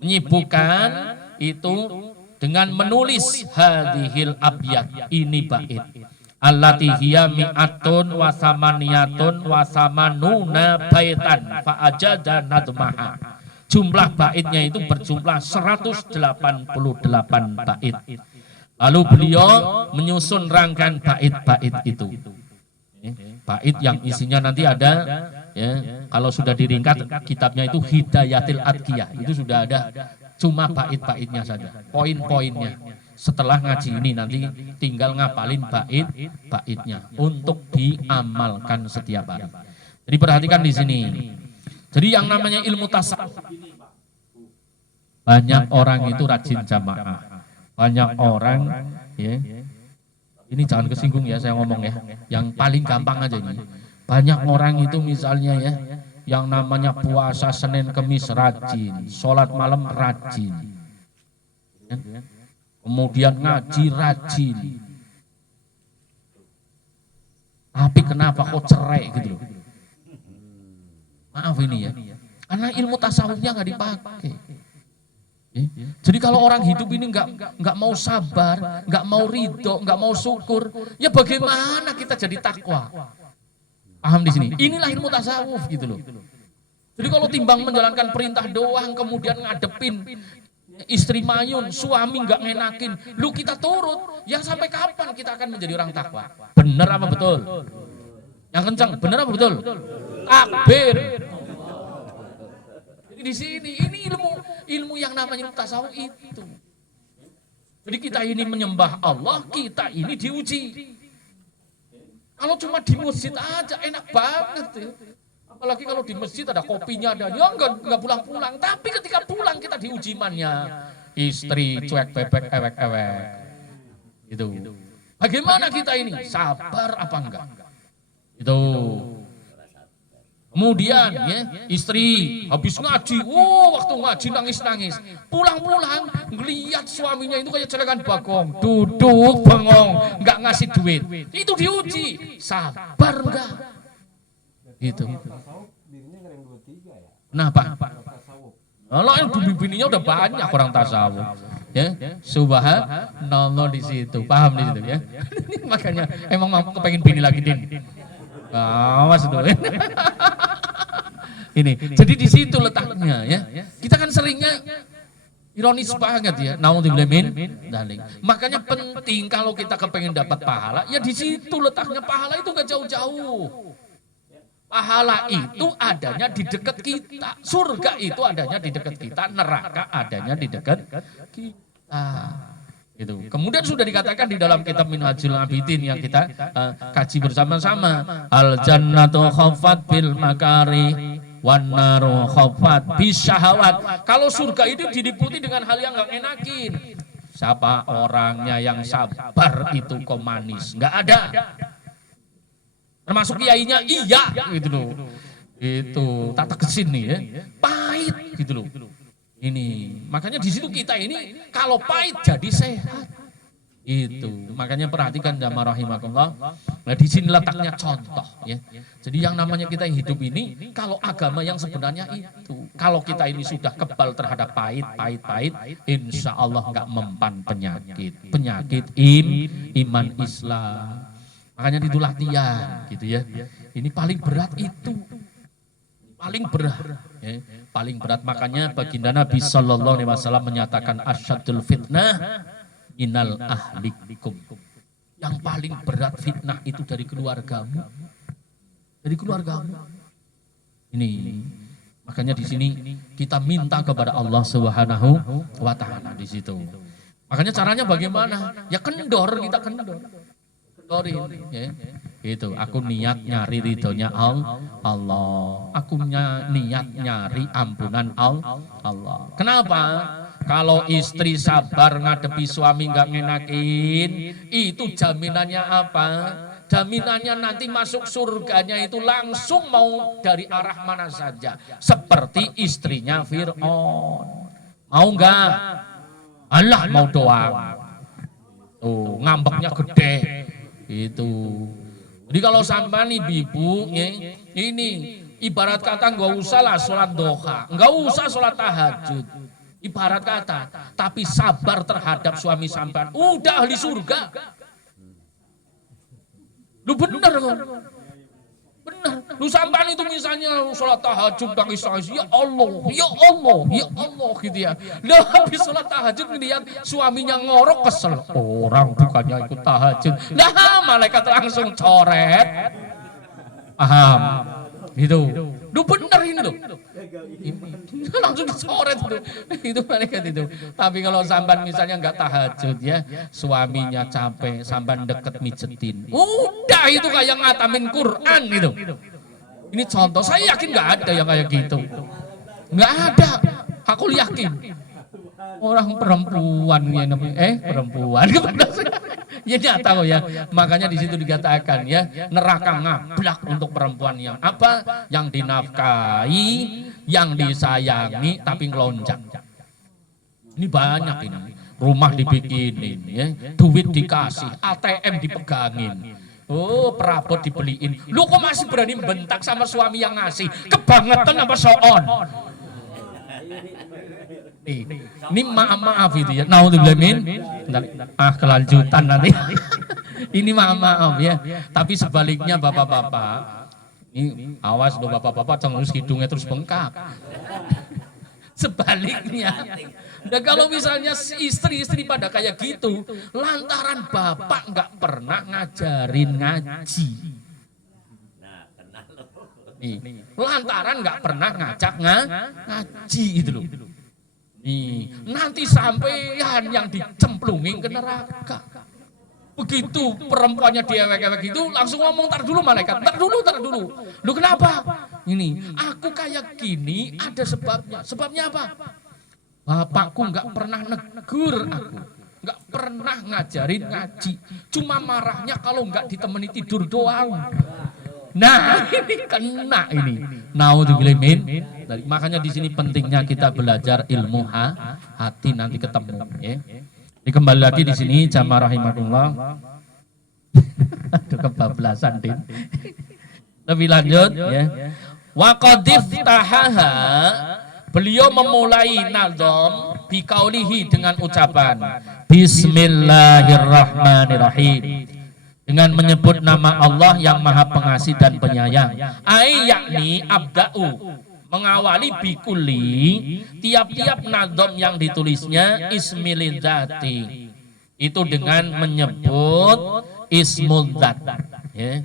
Menyibukkan itu dengan menulis hadhil abyad, ini bait. Allati hiya mi'atun wa samaniyatun wa samanuna baitan fa ajada nadmaha. Jumlah baitnya itu berjumlah 188 bait. Lalu beliau menyusun rangkaian bait-bait itu. Bait yang isinya nanti ada ya, kalau sudah diringkat kitabnya itu Hidayatil Adqiyah, itu sudah ada, cuma bait-baitnya saja, poin-poinnya. Setelah ngaji ini nanti tinggal ngapalin bait-baitnya untuk diamalkan setiap hari. Jadi perhatikan di sini. Jadi yang namanya ilmu tasawuf, banyak orang itu rajin jamaah. Banyak orang ya. Ini jangan kesinggung ya saya ngomong ya. Yang paling gampang aja ini. Banyak orang itu misalnya ya, yang namanya puasa Senin Kemis rajin, sholat malam rajin. Ya. Kemudian ngaji rajin. Tapi kenapa kok cerai gitu loh? Maaf ini ya. Karena ilmu tasawufnya nggak dipakai. Jadi kalau orang hidup ini nggak mau sabar, nggak mau ridho, nggak mau syukur, ya bagaimana kita jadi takwa? Paham di sini? Inilah ilmu tasawuf gitu loh. Jadi kalau timbang menjalankan perintah doang, kemudian ngadepin istri mayun, suami nggak ngenakin, lu kita turut, ya sampai kapan kita akan menjadi orang takwa? Bener apa betul? Yang kencang, bener apa betul? Takbir. Jadi di sini, ini ilmu yang namanya tasawuf itu. Jadi kita ini menyembah Allah, kita ini diuji. Kalau cuma di masjid aja enak banget ya. Apalagi kalau di masjid ada kopinya, ada ya enggak pulang-pulang. Tapi ketika pulang kita diuji imannya. Istri cuek bebek ewek-ewek. Itu. Bagaimana kita ini? Sabar apa enggak? Itu. Kemudian ya, istri habis ngaji, waktu ngaji nangis-nangis. Pulang-pulang ngelihat suaminya itu kayak celengan bagong, duduk bengong, nggak ngasih duit. Itu diuji, sabar enggak? Itu. Tasawuf dirinya nggak yang 2-3 ya. Kenapa? Tasawuf. Kalau yang bini-bininya udah banyak orang tasawuf. Ya, subhanallah di situ, paham di situ ya. Makanya emang mau kepengen bini lagi din. Awas itu. Ini, jadi di situ letaknya ya. Kita kan seringnya ironis banget ya. Naudzubillah min dzalik. Makanya penting kalau kita kepengen dapat pahala, ya di situ letaknya. Pahala itu gak jauh-jauh. Pahala itu adanya di dekat kita. Surga itu adanya di dekat kita. Neraka adanya di dekat kita. Itu. Kemudian sudah dikatakan di dalam kitab Minhajul Abidin yang kita kaji bersama-sama. Al jannatu khaffat bil makari wan naru khaffat bis syahawat. Kalau surga itu diliputi dengan hal yang enggak enakin. Siapa orangnya yang sabar itu kok manis? Enggak ada. Termasuk kiainya iya gitu loh. Itu tata kesin nih ya. Pahit gitu loh. Ini makanya di situ kita ini kalau pahit jadi sehat. Itu makanya perhatikan jamaah rahimakumullah. Nah di sini letaknya contoh ya. Jadi yang namanya kita hidup ini kalau agama yang sebenarnya itu. Kalau kita ini sudah kebal terhadap pahit, insya Allah nggak mempan penyakit iman Islam. Makanya itu latihan gitu ya. Ini paling berat itu. Paling berat. Ya, paling berat makanya baginda Nabi Sallallahu Alaihi Wasallam menyatakan asyadul fitnah minal ahlikum. Yang paling berat fitnah itu dari keluargamu. Dari keluargamu. Ini makanya di sini kita minta kepada Allah Subhanahu wa taala di situ. Makanya caranya bagaimana? Ya kendor, kita kendor. Kendorin ya. Itu aku niat nyari ridhonya Allah. Aku niat nyari ampunan Allah. Kenapa? Kalau istri sabar ngadepi suami nggak ngenakin, itu jaminannya apa? Jaminannya nanti masuk surganya itu langsung mau dari arah mana saja. Seperti istrinya Fir'aun. Mau nggak? Allah mau doang. Tuh ngambeknya gede. Itu. Jadi kalau sampai nih ibu, ini ibarat kata nggak usah lah sholat duha, nggak usah sholat tahajud. Ibarat kata, tapi sabar terhadap suami sampean, udah ahli surga. Lu bener kok. Bener. Lu sampean itu misalnya sholat tahajud nangis ya Allah gitu ya. Lah habis sholat tahajud ngeliat suaminya ngorok kesel. Orang bukannya ikut tahajud. Lah malaikat langsung coret. Paham? Gitu. Lu bener ini loh. Langsung dicoret itu. Itu malaikat itu. Tapi kalau sampean misalnya nggak tahajud ya, suaminya capek, sampean deket mijetin. Udah itu kayak ngatamin Quran gitu. Ini contoh, saya yakin nggak ada yang kayak gitu. Nggak ada. Aku yakin. Orang perempuan ya perempuan. Ya nyata kok ya. Makanya di situ dikatakan ya, neraka ngablak untuk perempuan yang apa? Yang dinafkahi, yang disayangi tapi ngelonjak. Ini banyak ini. Rumah dibikinin ya, duit dikasih, ATM dipegangin. Oh, perabot dibeliin. Lu kok masih berani bentak sama suami yang ngasih? Kebangetan apa soon? Ini maaf itu ya. Naudzubillah min. Kelanjutan nanti. Ini maaf ya. Tapi sebaliknya bapak-bapak, ini awas loh bapak-bapak, cengus hidungnya terus bengkak. Sebaliknya. Dan kalau misalnya istri-istri pada kayak gitu, lantaran bapak nggak pernah ngajarin ngaji. Nih, lantaran nggak pernah ngajak ngaji gitu loh. Nih, nanti sampean yang dicemplungin ke neraka. Begitu perempuannya diewek-ewek gitu, langsung ngomong tar dulu malaikat, tar dulu. Lu kenapa? Ini, aku kayak gini ada sebabnya. Sebabnya apa? Bapakku nggak pernah negur aku, nggak pernah ngajarin ngaji. Cuma marahnya kalau nggak ditemani tidur doang. Nah, ini kena ini. Naudzubillah min. Makanya di sini pentingnya kita belajar ilmu hati nanti ketemu. Ya. Kembali lagi di sini jamaah rahimakumullah. Aduh kebablasan Din. Lebih lanjut ya. Wa qadif tahaha, beliau memulai nazam biqaulihi dengan ucapan Bismillahirrahmanirrahim, dengan menyebut nama Allah yang Maha Pengasih dan Penyayang. Yakni abda'u, mengawali bikulli, tiap-tiap nazam yang ditulisnya ismilidzati, itu dengan menyebut ismul dzat ya.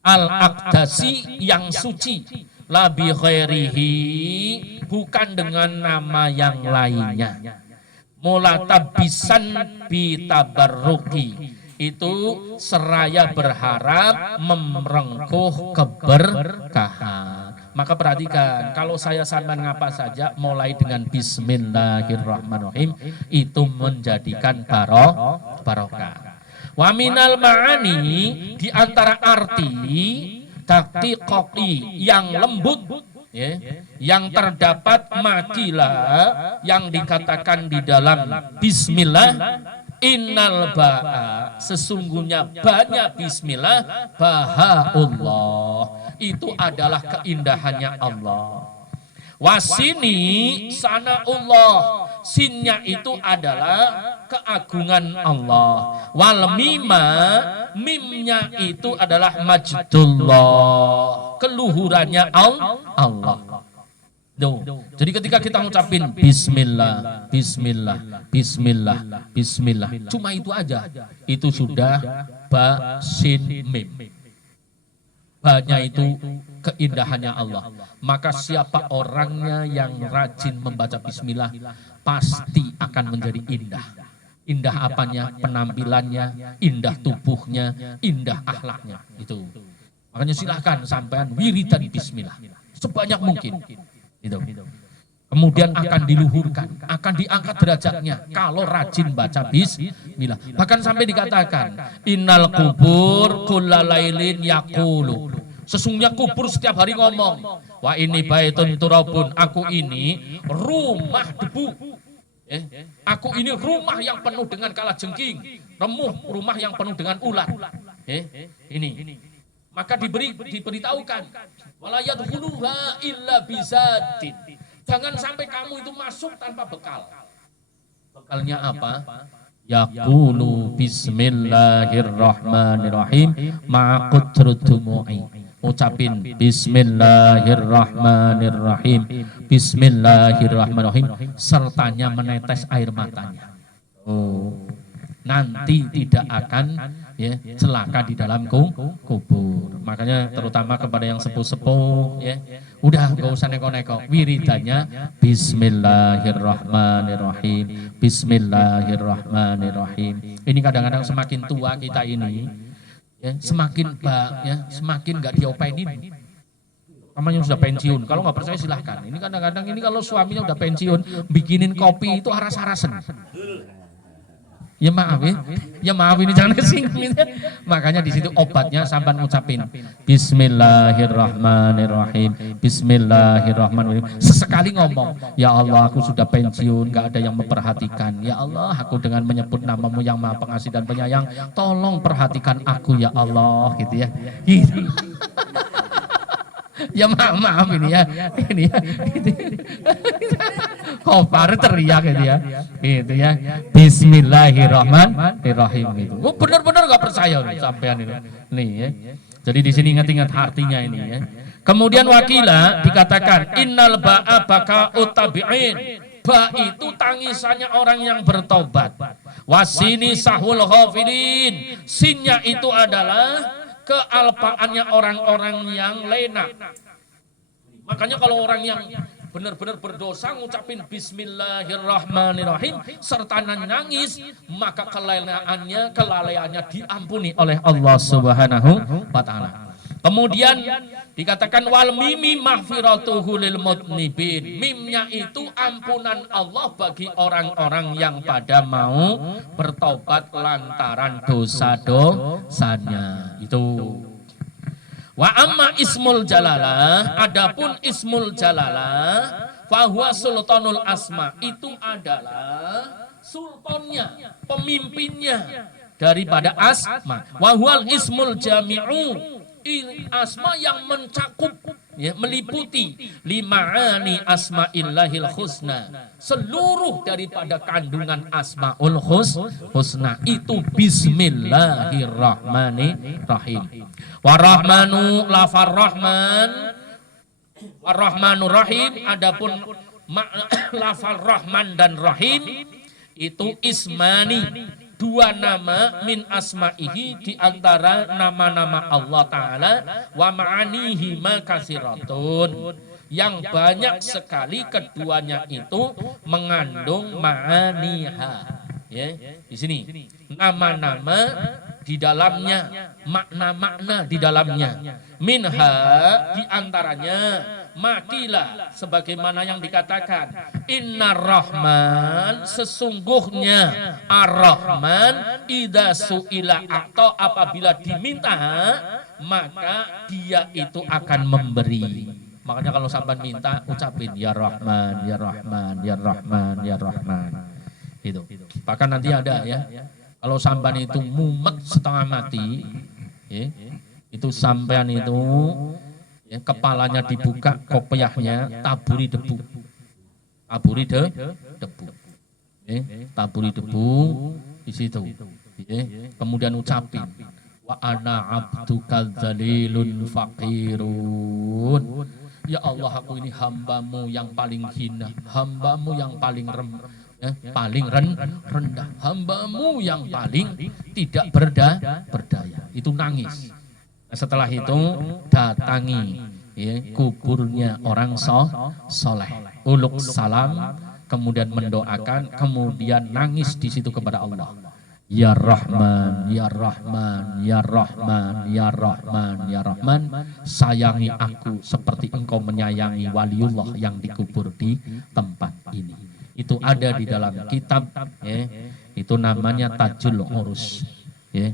Al-aqdasi, yang suci, la bi khairihi, bukan dengan nama yang lainnya. Mulatabisan bi tabarruki, itu seraya berharap merengkuh keberkahan. Maka perhatikan, kalau saya sampean ngapa saja mulai dengan bismillahirrahmanirrahim, itu menjadikan barokah. Wa minal ma'ani, di antara arti daqiqi, yang lembut ya, yang terdapat makila, yang dikatakan di dalam bismillah, innal ba'a, sesungguhnya banyak bismillah, bahaullah, itu adalah keindahannya Allah. Wasini sana'ullah, sinnya itu adalah keagungan Allah. Wal mima, mimnya itu adalah majdullah, keluhurannya Allah. Tuh. Jadi ketika kita ngucapin bismillah, bismillah, bismillah, bismillah, cuma itu aja, itu sudah ba sin mim. Banyak itu keindahannya Allah. Maka siapa orangnya yang rajin membaca bismillah pasti akan menjadi indah. Indah apanya? Penampilannya, indah tubuhnya, indah akhlaknya. Itu. Makanya silahkan sampean wiridan bismillah sebanyak mungkin. Itu. Kemudian akan diluhurkan, akan diangkat derajatnya kalau rajin baca bismillah. Bahkan sampai dikatakan, innal kubur kullalailin yaqulu, sesungguhnya kubur setiap hari ngomong, wa ini baitun turabun, aku ini rumah debu. Aku ini rumah yang penuh dengan kalajengking, rumah yang penuh dengan ulat. Ini. Maka diberitahukan, wala yadkhuluha illa bizatin. Jangan sampai kamu itu masuk tanpa bekal. Bekalnya apa? Yaqulu bismillahirrahmanirrahim ma'aqudrudumu'i. Ucapin bismillahirrahmanirrahim, bismillahirrahmanirrahim, sertanya menetes air matanya. Nanti tidak akan ya celaka di dalam kubur. Makanya terutama kepada yang sepuh-sepuh ya, udah gak usah neko-neko, wiridannya bismillahirrahmanirrahim, bismillahirrahmanirrahim. Ini kadang-kadang semakin tua kita ini ya, semakin gak diopenin. Namanya sudah pensiun, kalau nggak percaya silahkan. Ini kadang-kadang ini kalau suaminya udah pensiun, bikinin kopi itu aras-arasen. Ya maaf ini jangan kesinggung. Makanya di situ obatnya sampai ngucapin bismillahirrahmanirrahim, bismillahirrahmanirrahim. Sesekali ngomong, ya Allah aku sudah pensiun, nggak ada yang memperhatikan. Ya Allah, aku dengan menyebut namamu yang Maha Pengasih dan Penyayang, tolong perhatikan aku ya Allah, gitu ya. Gitu. Ya maaf ini ya. Kofar teriak gitu ya. Gitu ya. Bismillahirrahmanirrahim gitu. Oh, benar-benar enggak percaya sampean ini. Nih ya. Jadi di sini ingat-ingat artinya ini ya. Kemudian wakila dikatakan innal ba'a baka utabi'in. Ba itu tangisannya orang yang bertobat. Wasini sahul ghafilin. Sinnya itu adalah kealpaannya orang-orang yang lena. Makanya kalau orang yang benar-benar berdosa ngucapin bismillahirrahmanirrahim serta nangis, maka kelalaiannya diampuni oleh Allah Subhanahu wa taala. Kemudian dikatakan wal mimi maghfiratuhu lil mudnibin. Mimnya itu ampunan Allah bagi orang-orang yang pada mau bertobat lantaran dosa-dosanya. Itu. Wa amma ismul jalalah, adapun ismul jalalah fahuwa sultanul asma, itu adalah sultannya, pemimpinnya daripada asma. Wa huwal ismul jami'u, asma yang mencakup, ya, meliputi lima'ani asma'illahil husna, seluruh daripada kandungan asma'ul husna itu bismillahirrahmanirrahim. Warahmanu lafar rahman, warahmanur rahim, adapun lafal rahman dan rahim itu ismani, dua nama min asma'ihi, di antara nama-nama Allah Ta'ala, wa ma'anihi ma kasiratun, yang banyak sekali keduanya itu mengandung ma'aniha, ya, di sini nama-nama di dalamnya, makna-makna di dalamnya. Minha, di antaranya makilah, sebagaimana yang dikatakan inna rahman, sesungguhnya ar-rahman idza su'ila, atau apabila diminta maka dia itu akan memberi. Makanya kalau sampai minta ucapin ya Rahman, ya Rahman, ya Rahman, ya Rahman. Itu. Bahkan nanti ada, ya, kalau sampan itu mumet setengah mati, ya, itu sampean itu, ya, kepalanya dibuka, kopiahnya taburi debu, taburi debu, ya, taburi debu di situ, ya. Kemudian ucapin wa ana abduka dzalilun faqirun, ya Allah, aku ini hambamu yang paling hina, hambamu yang paling paling rendah, hambamu yang paling tidak berdaya. Itu nangis. Setelah itu datangi, ya, kuburnya orang soleh, uluk salam, kemudian mendoakan, kemudian nangis di situ kepada Allah. Ya Rahman, ya Rahman, ya Rahman, ya Rahman, ya Rahman, sayangi aku seperti engkau menyayangi waliullah yang dikubur di tempat ini. Itu ada di dalam kitab, ya, itu namanya Tajul Urus, ya.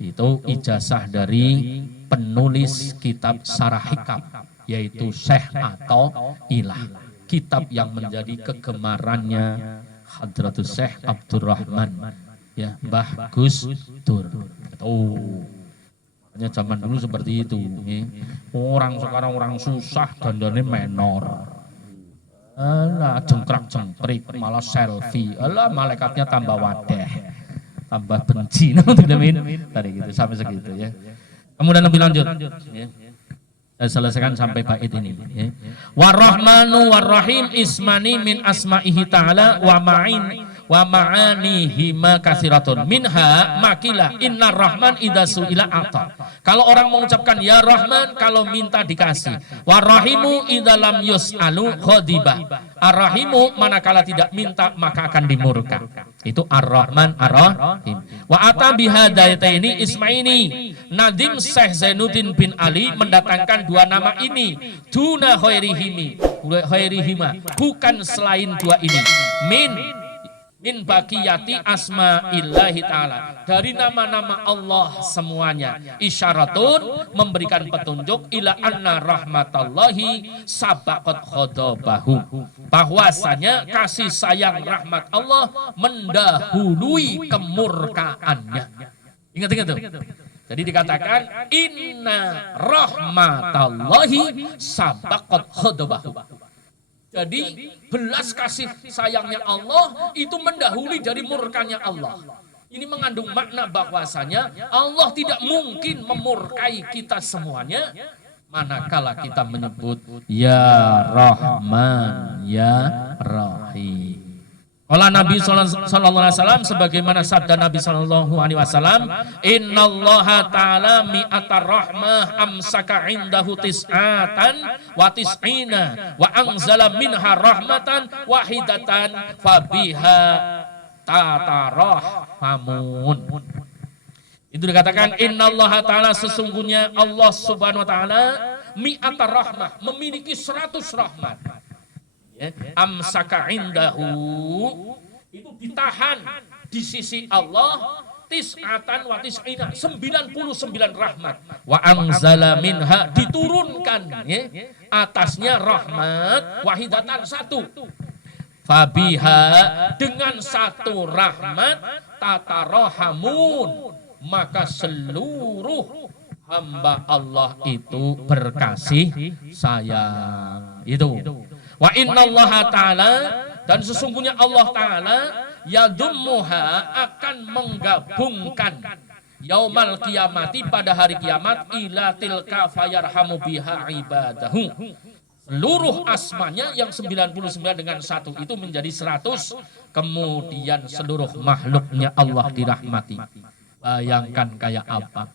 Itu ijazah dari penulis kitab Sarah Hikam, yaitu Syekh atau Ilah, kitab yang menjadi kegemarannya Hadratus Syekh Abdurrahman, ya, Mbah Gus Dur. Makanya zaman dulu seperti itu, ya. Orang sekarang orang susah dandannya menor. Alah, jengkrak-jengkrik, malah selfie. Alah, malaikatnya tambah wadah, tambah benci. Tadi gitu, sampai segitu, ya. Kemudian lebih lanjut, ya. Saya selesaikan sampai bait ini, ya. Warrahmanu warrahim ismani min asma'ihi ta'ala wa ma'anihi ma kasiratun. Minha makilah inna rahman idza su'ila ata. Kalau orang mengucapkan ya Rahman, kalau minta dikasih. Warrahimu idza lam yus'alu khadiba. Ar-rahimu manakala tidak minta maka akan dimurka. Itu Ar-Rahman Ar-Rahim. Wa ata bihadaini ismaini. Nadim Syekh Zainuddin bin Ali mendatangkan dua nama ini, duna khairihima, bukan selain dua ini. Min baqiyati asma'illahi ta'ala, dari nama-nama Allah semuanya. Isyaratun, memberikan petunjuk, ila anna rahmatallahi sabaqat khodobahu, bahwasanya kasih sayang rahmat Allah mendahului kemurkaannya. Ingat-ingat tuh. Jadi dikatakan inna rahmatallahi sabaqat khodobahu. Jadi belas kasih sayangnya Allah itu mendahului dari murkanya Allah. Ini mengandung makna bahwasanya Allah tidak mungkin memurkai kita semuanya manakala kita menyebut ya Rahman ya Rahim. Qala Nabi sallallahu alaihi wasallam, sebagaimana sabda Nabi sallallahu alaihi wasallam, innallaha ta'ala mi'atar rahmah amsaka indahu tis'atan wa tis'ina wa anzala minha rahmatan wahidatan fabiha tatarahhamun. Itu dikatakan innallaha ta'ala, sesungguhnya Allah subhanahu wa ta'ala mi'ata rahmah, memiliki 100 rahmat. Ya, amsaka indahu, itu ditahan di sisi Allah tis'atan wa tis'ina, 99 rahmat. Wa anzala minha, diturunkan ya, atasnya rahmat wahidatan, 1. Fabiha, dengan 1 rahmat tatarohamun, maka seluruh hamba Allah itu berkasih sayang. Itu. Wa innallaha ta'ala, dan sesungguhnya Allah ta'ala yadummuha, akan menggabungkan yaumal kiamati, pada hari kiamat, ila tilka fayarhamu biha ibadahu. Seluruh asmanya yang 99 dengan 1 itu menjadi 100. Kemudian seluruh makhluknya Allah dirahmati. Bayangkan kayak apa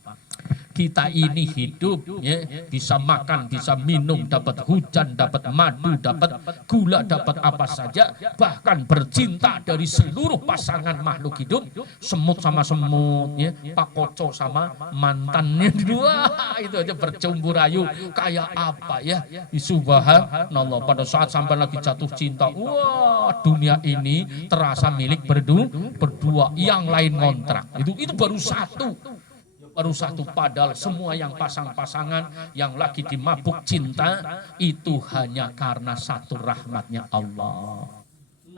kita ini hidup ya, bisa makan, bisa minum, dapat hujan, dapat madu, dapat gula, dapat apa saja, bahkan bercinta dari seluruh pasangan makhluk hidup, semut sama semut ya, Pak Koco sama mantannya dua, itu aja bercumbu rayu, kayak apa ya, subhanallah. Pada saat sampai lagi jatuh cinta, wah, dunia ini terasa milik berdua, yang lain ngontrak. Itu baru 1. Baru 1, padahal semua yang pasang-pasangan, yang lagi dimabuk cinta, itu hanya karena 1 rahmatnya Allah.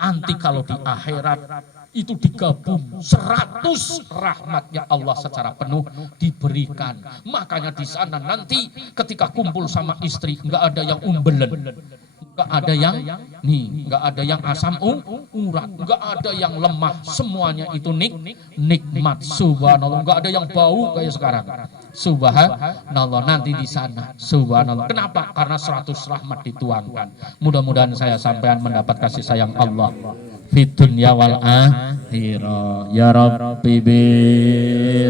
Nanti kalau di akhirat itu digabung 100 rahmatnya Allah secara penuh diberikan. Makanya di sana nanti ketika kumpul sama istri, nggak ada yang umbelen, nggak ada yang nggak ada yang asam urat, nggak ada yang lemah, semuanya itu nikmat. Subhanallah, nggak ada yang bau kayak sekarang. Subhanallah, nanti di sana. Subhanallah. Kenapa? Karena 100 rahmat dituangkan. Mudah-mudahan saya sampean mendapat kasih sayang Allah fid dunya wal akhirah ya rabbi bil